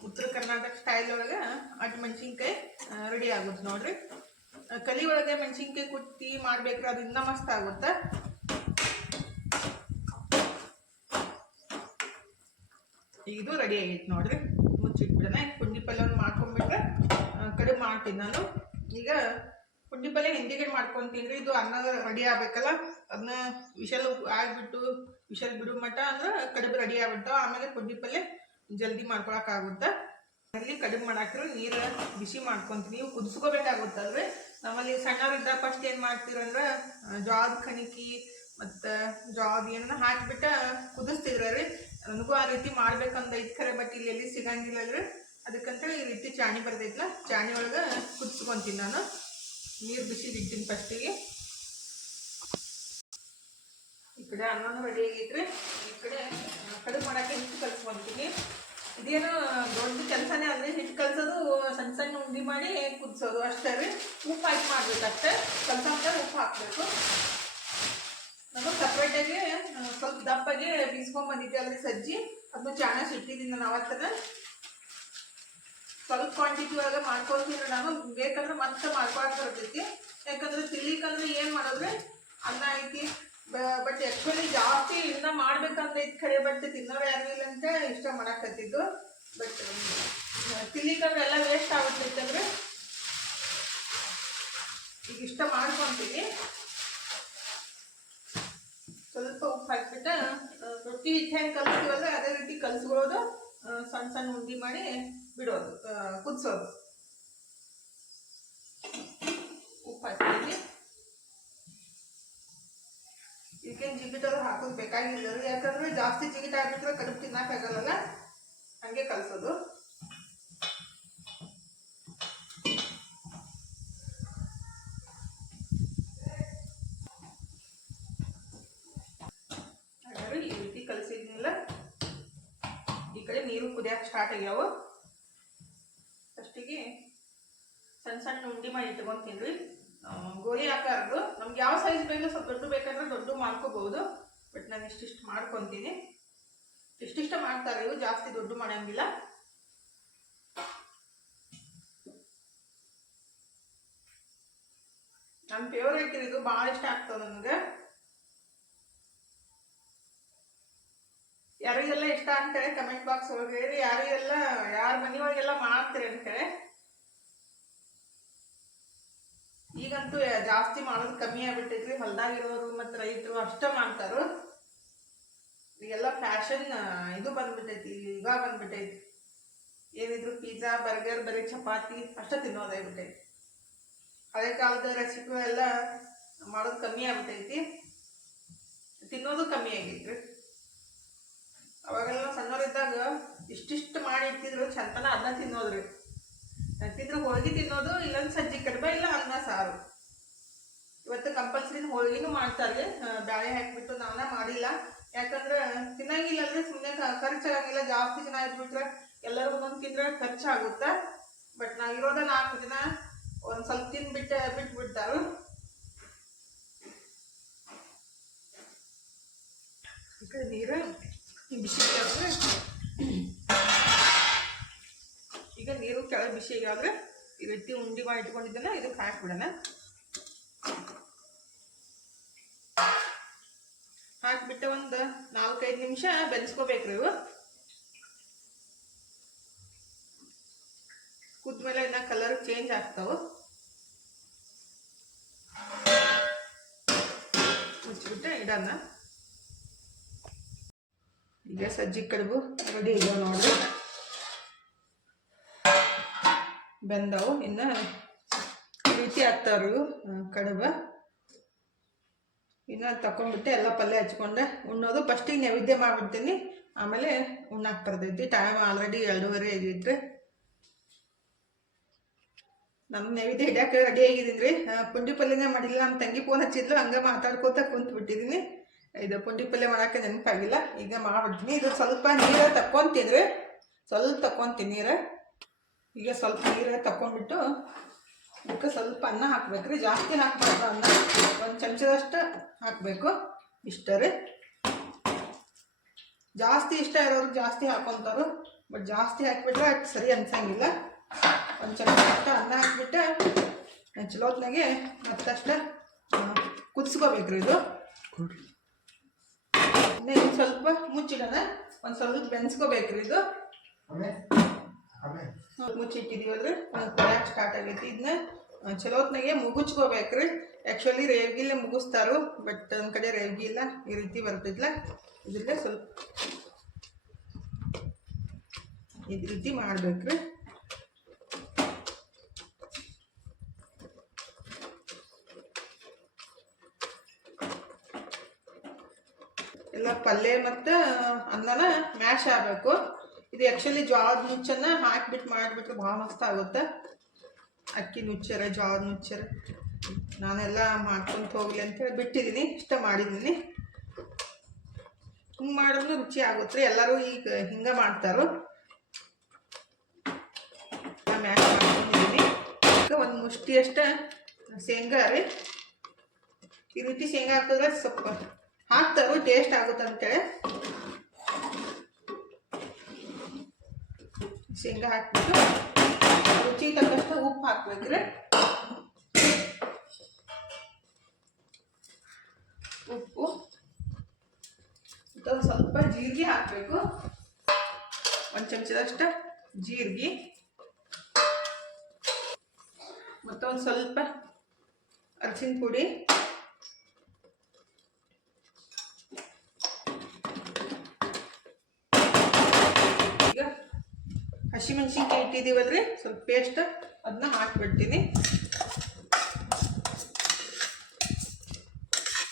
ಉತ್ತರ ಕರ್ನಾಟಕ ಸ್ಟೈಲ್ ಒಳಗೆ ಅಟ್ಟು ಮೆಣಸಿನ್ಕಾಯಿ ರೆಡಿ ಆಗುತ್ತೆ ನೋಡ್ರಿ. ಕಲಿ ಒಳಗೆ ಮೆಣಸಿನ್ಕಾಯಿ ಕುಟ್ಟಿ ಮಾಡ್ಬೇಕ್ರೆ ಅದು ಇನ್ನೂ ಮಸ್ತ್ ಆಗುತ್ತೆ. ಇದು ರೆಡಿ ಆಗೈತೆ ನೋಡ್ರಿ. ಮುಚ್ಚಿಟ್ಬಿಡೋಣ. ಪುಂಡಿ ಪಲ್ಯವನ್ನು ಮಾಡ್ಕೊಂಡ್ಬಿಟ್ರೆ ಕಡುಬು ಮಾಡ್ತೀನಿ ನಾನು. ಈಗ ಪುಂಡಿ ಪಲ್ಯ ಹಿಂದಿಗೆ ಮಾಡ್ಕೊತೀನಿ. ಇದು ಅನ್ನ ರೆಡಿ ಆಗ್ಬೇಕಲ್ಲ, ಅದನ್ನ ವಿಷಲ್ ಬಿಡು ಮಟ್ಟ ಅಂದ್ರೆ ಕಡುಬು ರೆಡಿ ಆಗ್ಬಿಡ್ತಾವ. ಆಮೇಲೆ ಪುಂಡಿ ಪಲ್ಯ ಜಲ್ದಿ ಮಾಡ್ಕೊಳಕ್ಕಾಗುತ್ತೆ. ಅಲ್ಲಿ ಕಡುಬು ಮಾಡಾಕಿರೋ ನೀರು ಬಿಸಿ ಮಾಡ್ಕೊತೀನಿ. ನೀವು ಕುದಿಸ್ಕೋಬೇಕಾಗುತ್ತಲ್ರಿ. ನಮ್ಮಲ್ಲಿ ಸಣ್ಣವ್ರಿದ್ದ ಫಸ್ಟ್ ಏನು ಮಾಡ್ತೀರಂದ್ರೆ ಜೋಳದ ಕಣಿಕಿ ಮತ್ತು ಜೋಳದ ಏನನ್ನ ಹಾಕಿಬಿಟ್ಟು ಕುದಿಸ್ತಿದ್ರಿ. ನನಗೂ ಆ ರೀತಿ ಮಾಡ್ಬೇಕಂದೈತೆ ಖರೆ, ಬಟ್ ಇಲ್ಲಿ ಎಲ್ಲಿ ಸಿಗಂಗಿಲ್ಲ ರೀ. ಅದಕ್ಕಂತೇಳಿ ಈ ರೀತಿ ಚಾಣಿ ಬರ್ತೈತಲ್ಲ, ಚಾಣಿ ಒಳಗೆ ಕುದಿಸ್ಕೊತೀನಿ ನಾನು. ನೀರು ಬಿಸಿ ಇಡ್ತೀನಿ ಫಸ್ಟಿಗೆ. ಈ ಕಡೆ ಅನ್ನನೂ ರೆಡಿ ಆಗೈತ್ರಿ. ಈ ಕಡೆ ಕಡುಬು ಮಾಡೋಕ್ಕೆ ಹಿಟ್ಟು ಕಲಿಸ್ಕೊಂತೀನಿ. ಇದೇನು ದೊಡ್ಡ ಕೆಲಸನೇ ಅಲ್ಲರಿ. ಹಿಟ್ಟು ಕಲಿಸೋದು, ಸಣ್ಣ ಸಣ್ಣ ಉಂಡೆ ಮಾಡಿ ಕುದಿಸೋದು ಅಷ್ಟೇ ರೀ. ಉಪ್ಪು ಹಾಕಿ ಮಾಡ್ಬೇಕಷ್ಟೇ. ಕಲ್ಸಂತ ಉಪ್ಪು ಹಾಕಬೇಕು. ನಾನು ಸಪ್ರೇಟಾಗಿ ಸ್ವಲ್ಪ ದಪ್ಪಾಗಿ ಬೀಸ್ಕೊಂಡ್ಬಂದಿದ್ದೆ ಅಲ್ರಿ ಸಜ್ಜಿ. ಅದನ್ನು ಚೆನ್ನಾಗಿ ಇಟ್ಟಿದ್ದೀನಿ ನಾನು ಅವತ್ತನ. ಸ್ವಲ್ಪ ಕ್ವಾಂಟಿಟಿ ಒಳಗೆ ಮಾಡ್ಕೊಳ್ತೀನಿ ನಾನು. ಬೇಕಂದ್ರೆ ಮತ್ತೆ ಮಾಡ್ಕೊಳಕ್ಕೆ ಬರ್ತೈತಿ. ಯಾಕಂದ್ರೆ ತಿಳ್ಲಿಕ್ಕಂದ್ರೆ ಏನು ಮಾಡೋದ್ರೆ ಅನ್ನ ಐತಿ. ಬಟ್ ಆ್ಯಕ್ಚುಲಿ ಜಾಸ್ತಿ ಇನ್ನೂ ಮಾಡ್ಬೇಕಂತೈತಿ ಕಡೆ. ಬಟ್ ತಿನ್ನೋರು ಯಾರು ಇಲ್ಲ ಅಂತ ಇಷ್ಟ ಮಾಡಾಕತ್ತಿದ್ದು. ಬಟ್ ತಿಳ್ಲಿಕ್ಕಂದ್ರೆ ಎಲ್ಲ ವೇಸ್ಟ್ ಆಗುತ್ತೈತಂದ್ರೆ ಈಗ ಇಷ್ಟ ಮಾಡ್ಕೊತೀನಿ. ಸ್ವಲ್ಪ ಉಪ್ಪು ಹಾಕ್ಬಿಟ್ಟು ರೊಟ್ಟಿ ಹಿಟ್ಟು ಹೆಂಗೆ ಕಲಿಸ್ತೀವಲ್ಲ ಅದೇ ರೀತಿ ಕಲಿಸ್ಕೊಳ್ಳೋದು. ಸಣ್ಣ ಸಣ್ಣ ಉಂಡೆ ಮಾಡಿ ಬಿಡೋದು, ಕುದಿಸೋದು. ಉಪ್ಪು ಹಾಕ್ತೀನಿ. ಇದಕ್ಕೇನು ಜಿಗಿಟೆಲ್ಲ ಹಾಕೋದು ಬೇಕಾಗಿಲ್ಲ. ಯಾಕಂದ್ರೆ ಜಾಸ್ತಿ ಜಿಗಿಟ ಆಗ್ಬಿಟ್ರೆ ಕಡುಬು ತಿನ್ನಕ್ಕಾಗಲ್ಲ. ಹಂಗೆ ಕಲಿಸೋದು. ಈ ರೀತಿ ಕಲಿಸಿದ್ನಿಲ್ಲ. ಈ ಕಡೆ ನೀರು ಕುದಿಯಕ್ಕೆ ಸ್ಟಾರ್ಟ್ ಆಗ್ಯಾವ. ಫಸ್ಟಿಗೆ ಸಣ್ಣ ಸಣ್ಣ ಉಂಡೆ ಮಾಡಿ ಇಟ್ಕೊಂತೀನಿ ರೀ. ಗೋಲಿ ಆಕಾರದ್ದು. ನಮ್ಗೆ ಯಾವ ಸೈಜ್ ಬೇಕು, ಸ್ವಲ್ಪ ದೊಡ್ಡ ಬೇಕಂದ್ರೆ ದೊಡ್ಡ ಮಾಡ್ಕೋಬಹುದು. ಬಟ್ ನಾನು ಇಷ್ಟಿಷ್ಟು ಮಾಡ್ಕೊತೀನಿ. ಇಷ್ಟಿಷ್ಟ ಮಾಡ್ತಾರೆ ಇವು, ಜಾಸ್ತಿ ದೊಡ್ಡ ಮಾಡಂಗಿಲ್ಲ. ನನ್ನ ಫೇವ್ರೇಟ್ ಇದು, ಭಾಳ ಇಷ್ಟ ಆಗ್ತದೆ ನನಗೆ. ಯಾರಿಗೆಲ್ಲ ಇಷ್ಟ ಅಂತಾರೆ ಕಮೆಂಟ್ ಬಾಕ್ಸ್ ಒಳಗೆ. ಯಾರಿಗೆಲ್ಲ ಯಾರ ಮನೆಯೊಳಗೆಲ್ಲ ಮಾಡ್ತೀರಿ ಅಂತಾರೆ. ಈಗಂತೂ ಜಾಸ್ತಿ ಮಾಡೋದು ಕಮ್ಮಿ ಆಗ್ಬಿಟ್ಟೈತ್ರಿ. ಹೊಲ್ದಾಗಿರೋರು ಮತ್ತು ರೈತರು ಅಷ್ಟೇ ಮಾಡ್ತಾರೋ. ಈಗೆಲ್ಲ ಫ್ಯಾಷನ್ ಇದು ಬಂದ್ಬಿಟ್ಟೈತಿ. ಈಗ ಬಂದ್ಬಿಟ್ಟೈತಿ. ಏನಿದ್ರು ಪಿಜ್ಜಾ, ಬರ್ಗರ್, ಬರೀ ಚಪಾತಿ ಅಷ್ಟೇ ತಿನ್ನೋದಾಗ್ಬಿಟ್ಟೈತಿ. ಹಳೆ ಕಾಲದ ರೆಸಿಪಿ ಎಲ್ಲ ಮಾಡೋದು ಕಮ್ಮಿ ಆಗ್ಬಿಟ್ಟೈತಿ. ತಿನ್ನೋದು ಕಮ್ಮಿ ಆಗೈತ್ರಿ. ಅವಾಗೆಲ್ಲ ಸಣ್ಣವರಿದ್ದಾಗ ಇಷ್ಟಿಷ್ಟು ಮಾಡಿ ಇಡ್ತಿದ್ರು. ಚಂತನ ಅದನ್ನ ತಿನ್ನೋದ್ರಿ. ತಿಂದ್ರೆ ಹೋಳಿಗೆ ತಿನ್ನೋದು, ಇಲ್ಲೊಂದು ಸಜ್ಜಿ ಕಡುಬು, ಇಲ್ಲ ಅನ್ನ ಸಾರು. ಇವತ್ತು ಕಂಪಲ್ಸರಿ ಹೋಳಿಗೆನೂ ಮಾಡ್ತಾರೆ. ಬ್ಯಾಳೆ ಹಾಕಿಬಿಟ್ಟು ನಾವನ್ನ ಮಾಡಿಲ್ಲ. ಯಾಕಂದ್ರೆ ತಿನ್ನಂಗಿಲ್ಲ ಅಂದ್ರೆ ಸುಮ್ಮನೆ ಖರ್ಚಾಗಂಗಿಲ್ಲ. ಜಾಸ್ತಿ ಜನ ಇದ್ಬಿಟ್ರೆ ಎಲ್ಲರೂ ಒಂದೊಂದು ತಿಂದ್ರೆ ಖರ್ಚಾಗುತ್ತೆ. ಬಟ್ ನಾವಿರೋದ 4 ಜನ. ಒಂದು ಸ್ವಲ್ಪ ಬಿಟ್ಬಿಡ್ತಾರು. ಈ ಕಡೆ ನೀರು ಬಿಸಿ ಆದ್ರೆ, ಈಗ ನೀರು ಕೆಳಗೆ ಬಿಸಿ ಆದ್ರೆ ಈ ರೀತಿ ಉಂಡೆ ಮಾಡಿ ಇಟ್ಕೊಂಡಿದ್ದನ್ನ ಇದಕ್ಕೆ ಹಾಕ್ಬಿಡೋಣ. ಹಾಕ್ಬಿಟ್ಟು ಒಂದು 4-5 ನಿಮಿಷ ಬೆನ್ಸ್ಕೋಬೇಕ್ರಿ ಇವು. ಕುದ್ಮೇಲೆ ಇನ್ನ ಕಲರ್ ಚೇಂಜ್ ಆಗ್ತಾವ. ಮುಚ್ಚಿಬಿಟ್ಟು ಇಡೋಣ. ಈಗ ಸಜ್ಜಿ ಕಡುಬು ರೆಡಿ ಇದಾವ ನೋಡ್ರಿ. ಬೆಂದವು. ಇನ್ನು ಈ ರೀತಿ ಆಗ್ತಾವ್ರಿ ಕಡುಬು. ಇನ್ನು ತಕೊಂಡ್ಬಿಟ್ಟು ಎಲ್ಲ ಪಲ್ಯ ಹಚ್ಕೊಂಡೆ ಉಣ್ಣೋದು. ಫಸ್ಟಿಗೆ ನೈವೇದ್ಯ ಮಾಡಿಬಿಡ್ತೀನಿ, ಆಮೇಲೆ ಉಣ್ಣಾಕ್ ಬರ್ತೈತಿ. ಟೈಮ್ ಆಲ್ರೆಡಿ 2:30 ಆಗೈತ್ರಿ. ನಮ್ಮ ನೈವೇದ್ಯ ಹಿಡಿಯೋಕೆ ರೆಡಿ ಆಗಿದ್ದೀನಿ ರೀ. ಪುಂಡಿ ಪಲ್ಯನೇ ಮಾಡಿಲ್ಲ. ನಮ್ಮ ತಂಗಿ ಫೋನ್ ಹಚ್ಚಿದ್ಲು, ಹಂಗೆ ಮಾತಾಡ್ಕೋತ ಕುಂತು ಬಿಟ್ಟಿದ್ದೀನಿ. ಇದು ಪುಂಡಿ ಪಲ್ಯ ಮಾಡೋಕ್ಕೆ ನೆನಪಾಗಿಲ್ಲ. ಈಗ ಮಾಡ್ಬಿಡ್ತೀನಿ. ಇದು ಸ್ವಲ್ಪ ನೀರು ತಕ್ಕೊಂತೀನಿ ರೀ. ಸ್ವಲ್ಪ ತಕ್ಕೊಂತೀನಿ ನೀರು. ಈಗ ಸ್ವಲ್ಪ ನೀರು ತಕೊಂಡ್ಬಿಟ್ಟು ಅದಕ್ಕೆ ಸ್ವಲ್ಪ ಅನ್ನ ಹಾಕ್ಬೇಕ್ರಿ. ಜಾಸ್ತಿ ಹಾಕ್ಬಾರ್ದು. ಅನ್ನ ಒಂದು ಚಮಚದಷ್ಟು ಹಾಕಬೇಕು. ಇಷ್ಟ ರೀ. ಜಾಸ್ತಿ ಇಷ್ಟ ಇರೋರು ಜಾಸ್ತಿ ಹಾಕೊತಾರು. ಬಟ್ ಜಾಸ್ತಿ ಹಾಕಿಬಿಟ್ರೆ ಅದು ಸರಿ ಅನ್ಸಂಗಿಲ್ಲ. ಒಂದು ಚಮಚದಷ್ಟು ಅನ್ನ ಹಾಕ್ಬಿಟ್ಟು ಚಲೋತ್ನಾಗೆ ಮತ್ತಷ್ಟು ಕುದಿಸ್ಕೋಬೇಕ್ರಿ. ಇದು ಇನ್ನೂ ಸ್ವಲ್ಪ ಮುಚ್ಚಿಡೋಣ. ಒಂದು ಸ್ವಲ್ಪ ಬೆನ್ಸ್ಕೋಬೇಕ್ರಿ. ಇದು ಮುಚ್ಚಿಟ್ಟಿದೀವಲ್ರಿ, ಕುಡಿಯೋಕೆ ಸ್ಟಾರ್ಟ್ ಆಗೈತಿ. ಇದನ್ನ ಚಲೋತ್ನಾಗೆ ಮುಗುಚ್ಕೋಬೇಕ್ರಿ. ಆ್ಯಕ್ಚುಲಿ ರೇವ್ಗಿಲ್ಲೇ ಮುಗಿಸ್ತಾರು. ಬಟ್ ಒಂದು ಕಡೆ ರೇವ್ಗಿ ಇಲ್ಲ, ಈ ರೀತಿ ಬರ್ತೈತಿಲ್ಲ. ಇದ್ರಲ್ಲೇ ಸ್ವಲ್ಪ ಈ ರೀತಿ ಮಾಡ್ಬೇಕ್ರಿ. ಎಲ್ಲ ಪಲ್ಯ ಮತ್ತು ಅನ್ನನ ಮ್ಯಾಶ್ ಆಗಬೇಕು. ಇದು ಆ್ಯಕ್ಚುಲಿ ಜೋಳದ ನುಚ್ಚನ್ನು ಹಾಕಿಬಿಟ್ಟು ಮಾಡಿಬಿಟ್ರೆ ಭಾಳ ಮಸ್ತ್ ಆಗುತ್ತೆ. ಅಕ್ಕಿ ನುಚ್ಚರ, ಜೋಳದ ನುಚ್ಚರ ನಾನೆಲ್ಲ ಮಾಡ್ಕೊಂತ ಹೋಗಲಿ ಅಂತೇಳಿ ಬಿಟ್ಟಿದ್ದೀನಿ. ಇಷ್ಟ ಮಾಡಿದ್ದೀನಿ. ಹಿಂಗೆ ಮಾಡಿದ್ರು ರುಚಿ ಆಗುತ್ತೆ ರೀ. ಎಲ್ಲರೂ ಈಗ ಹಿಂಗೆ ಮಾಡ್ತಾರೋ. ನಾನು ಮ್ಯಾಶ್ ಮಾಡ್ಕೊಂಡಿದ್ದೀನಿ. ಈಗ ಒಂದು ಮುಷ್ಟಿಯಷ್ಟು ಶೇಂಗಾ ರೀ. ಈ ರೀತಿ ಶೇಂಗಾ ಹಾಕಿದ್ರೆ ಸ್ವಲ್ಪ ಹಾಕ್ತಾರೋ ಟೇಸ್ಟ್ ಆಗುತ್ತೆ ಅಂತೇಳಿ ಶೇಂಗಾ ಹಾಕ್ಬಿಟ್ಟು ರುಚಿ ತಕ್ಕಷ್ಟು ಉಪ್ಪು ಹಾಕ್ಬೇಕ್ರಿ. ಉಪ್ಪು ಮತ್ತು ಸ್ವಲ್ಪ ಜೀರಿಗೆ ಹಾಕಬೇಕು. 1 ಚಮಚದಷ್ಟು ಜೀರಿಗೆ ಮತ್ತು ಒಂದು ಸ್ವಲ್ಪ ಅರಿಶಿನ ಪುಡಿ, ಈಗ ಹಸಿಮೆಣಸಿನ್ಕಾಯಿ ಇಟ್ಟಿದ್ದೀವಲ್ರಿ ಸ್ವಲ್ಪ ಪೇಸ್ಟ್ ಅದನ್ನ ಹಾಕ್ಬಿಡ್ತೀನಿ.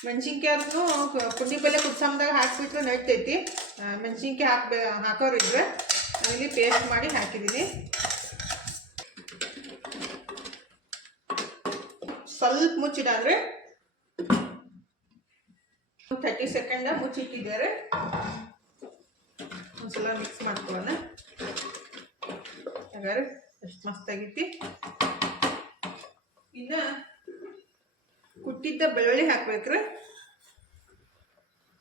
ಮೆಣಸಿನ್ಕಾಯನ್ನು ಪುಂಡಿ ಪಲ್ಯ ಕುದಿಸಮ್ದಾಗ ಹಾಕಿಬಿಟ್ರೆ ನಡಿತೈತಿ. ಮೆಣಸಿನ್ಕಾಯಿ ಹಾಕೋರಿದ್ರೆ ನಾನಿಲ್ಲಿ ಪೇಸ್ಟ್ ಮಾಡಿ ಹಾಕಿದ್ದೀನಿ. ಸ್ವಲ್ಪ ಮುಚ್ಚಿಡಾದ್ರೆ 30 ಸೆಕೆಂಡ್ ಮುಚ್ಚಿಟ್ಟಿದ್ದಾರೆ. ಒಂದ್ಸಲ ಮಿಕ್ಸ್ ಮಾಡ್ಕೊಳ್ಳೋಣ. ಹಾಗಾದ್ರೆ ಎಷ್ಟು ಮಸ್ತಾಗೈತಿ. ಇನ್ನು ಕುಟ್ಟಿದ್ದ ಬೆಳ್ಳುಳ್ಳಿ ಹಾಕ್ಬೇಕ್ರಿ.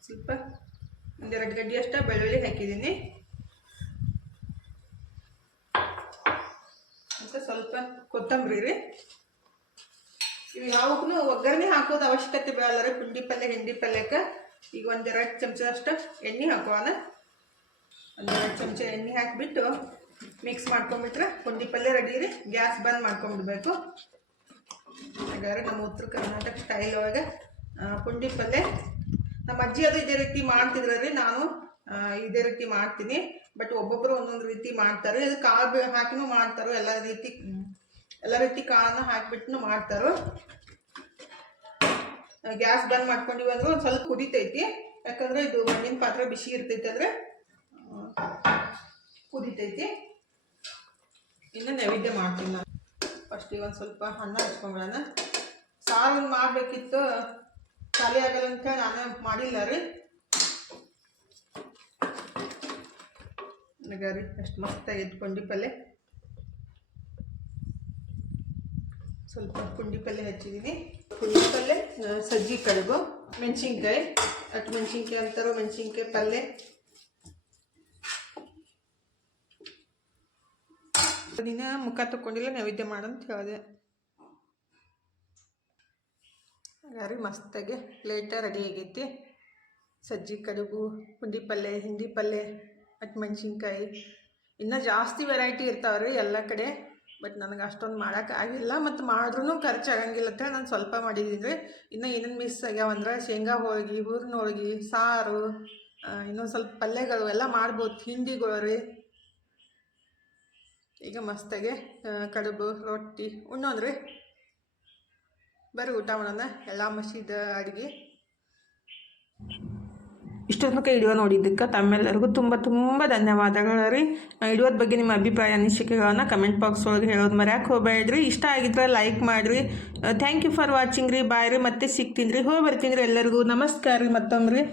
ಸ್ವಲ್ಪ 1-2 ಗಡ್ಡೆ ಅಷ್ಟ ಬೆಳ್ಳುಳ್ಳಿ ಹಾಕಿದ್ದೀನಿ. ಮತ್ತು ಸ್ವಲ್ಪ ಕೊತ್ತಂಬರಿ ರೀ. ಇವು ಯಾವಾಗೂ ಒಗ್ಗರಣೆ ಹಾಕೋದು ಅವಶ್ಯಕತೆ ಬೀಳಲ್ಲ ರೀ ಪುಂಡಿ ಪಲ್ಯ ಹಿಂಡಿ ಪಲ್ಯಕ್ಕೆ. ಈಗ 1-2 ಚಮಚ ಅಷ್ಟು ಎಣ್ಣೆ ಹಾಕೋಣ. 1-2 ಚಮಚ ಎಣ್ಣೆ ಹಾಕಿಬಿಟ್ಟು ಮಿಕ್ಸ್ ಮಾಡ್ಕೊಂಡ್ಬಿಟ್ರೆ ಪುಂಡಿ ಪಲ್ಯ ರೆಡಿ ರೀ. ಗ್ಯಾಸ್ ಬಂದ್ ಮಾಡ್ಕೊಂಡ್ಬಿಡ್ಬೇಕು. ಹಾಗಾದ್ರೆ ನಮ್ಮ ಉತ್ತರ ಕರ್ನಾಟಕ ಸ್ಟೈಲ್ ಒಳಗೆ ಪುಂಡಿ ಪಲ್ಯ ನಮ್ಮ ಅಜ್ಜಿ ಅದು ಇದೇ ರೀತಿ ಮಾಡ್ತಿದ್ರಿ. ನಾನು ಇದೇ ರೀತಿ ಮಾಡ್ತೀನಿ. ಬಟ್ ಒಬ್ಬೊಬ್ಬರು ಒಂದೊಂದು ರೀತಿ ಮಾಡ್ತಾರೆ. ಇದು ಕಾಳು ಹಾಕಿನೂ ಮಾಡ್ತಾರೋ. ಎಲ್ಲ ರೀತಿ ಕಾಳನ್ನ ಹಾಕಿಬಿಟ್ಟು ಮಾಡ್ತಾರೋ. ಗ್ಯಾಸ್ ಬಂದ್ ಮಾಡ್ಕೊಂಡಿವಿ ಅಂದ್ರೆ ಒಂದು ಸ್ವಲ್ಪ ಕುದಿತೈತಿ. ಯಾಕಂದ್ರೆ ಇದು ಮಣ್ಣಿನ ಪಾತ್ರೆ ಬಿಸಿ ಇರ್ತೈತಿ ಅಂದ್ರೆ ಕುದಿತೈತಿ. ಇನ್ನು ನೈವೇದ್ಯ ಮಾಡ್ತೀನಿ ನಾನು. ಫಸ್ಟಿಗೆ ಒಂದು ಸ್ವಲ್ಪ ಅನ್ನ ಹಚ್ಕೊಂಬಿಡೋಣ. ಸಾರು ಮಾಡಬೇಕಿತ್ತು, ಖಾಲಿ ಆಗಲ್ಲ ಅಂತ ನಾನು ಮಾಡಿಲ್ಲ ರೀ. ನನಗೆ ಅಷ್ಟು ಮಸ್ತಾಗಿ ಪುಂಡಿ ಪಲ್ಯ. ಸ್ವಲ್ಪ ಪುಂಡಿ ಪಲ್ಯ ಹಚ್ಚಿದ್ದೀನಿ. ಪುಂಡಿ ಪಲ್ಯ, ಸಜ್ಜಿ ಕಡುಬು, ಮೆಣಸಿನ್ಕಾಯಿ, ಅಟ್ಟು ಮೆಣಸಿನ್ಕಾಯಿ ಅಂತಾರೋ ಮೆಣಸಿನ್ಕಾಯಿ ಪಲ್ಯ. ದಿನ ಮುಖ ತಗೊಂಡಿಲ್ಲ ನೈವೇದ್ಯ ಮಾಡಂತ ಹೇಳಿದೆ. ಹಾಗಾದ್ರೆ ಮಸ್ತಾಗಿ ಪ್ಲೇಟ ರೆಡಿ ಆಗೈತಿ. ಸಜ್ಜಿ ಕಡುಬು, ಪುಂಡಿ ಪಲ್ಯ, ಹಿಂಡಿ ಪಲ್ಯ, ಅಟ್ಟು ಮೆಣಸಿನ್ಕಾಯಿ. ಇನ್ನೂ ಜಾಸ್ತಿ ವೆರೈಟಿ ಇರ್ತಾವ್ರಿ ಎಲ್ಲ ಕಡೆ. ಬಟ್ ನನಗೆ ಅಷ್ಟೊಂದು ಮಾಡೋಕ್ಕಾಗಿಲ್ಲ. ಮತ್ತು ಮಾಡಿದ್ರೂ ಖರ್ಚಾಗಂಗಿಲ್ಲ ಅಂತ ನಾನು ಸ್ವಲ್ಪ ಮಾಡಿದ್ದೀನಿ ರೀ. ಇನ್ನು ಏನೇನು ಮಿಸ್ ಆಗ್ಯಾವಂದ್ರೆ ಶೇಂಗಾ ಹೋಳ್ಗೆ, ಹೂರ್ಣ ಹೋಳ್ಗೆ, ಸಾರು, ಇನ್ನೊಂದು ಸ್ವಲ್ಪ ಪಲ್ಯಗಳು ಎಲ್ಲ ಮಾಡ್ಬೋದು. ಹಿಂಡಿಗಳು ರೀ. ಈಗ ಮಸ್ತಾಗೆ ಕಡುಬು ರೊಟ್ಟಿ ಉಣ್ಣೋದ್ರಿ. ಬರ್ರಿ ಊಟ ಮಾಡೋಣ. ಎಲ್ಲ ಮಸಿದ ಅಡುಗೆ. ಇಷ್ಟೊಂದು ವಿಡಿಯೋ ನೋಡಿದ್ದಕ್ಕೆ ತಮ್ಮೆಲ್ಲರಿಗೂ ತುಂಬ ತುಂಬ ಧನ್ಯವಾದಗಳು ರೀ. ವಿಡಿಯೋದ ಬಗ್ಗೆ ನಿಮ್ಮ ಅಭಿಪ್ರಾಯ ಅನಿಸಿಕೆಗಳನ್ನ ಕಮೆಂಟ್ ಬಾಕ್ಸ್ ಒಳಗೆ ಹೇಳೋದು ಮರ್ಯಾಕೆ ಹೋಗಬೇಡ್ರಿ. ಇಷ್ಟ ಆಗಿದ್ರೆ ಲೈಕ್ ಮಾಡಿರಿ. ಥ್ಯಾಂಕ್ ಯು ಫಾರ್ ವಾಚಿಂಗ್ ರೀ. ಬಾಯ್ ರೀ. ಮತ್ತೆ ಸಿಗ್ತೀನಿ ರೀ. ಹೋಗಿ ಬರ್ತೀನಿ ರೀ. ಎಲ್ಲರಿಗೂ ನಮಸ್ಕಾರ ರೀ. ಮತ್ತೊಮ್ಮೆ ರೀ.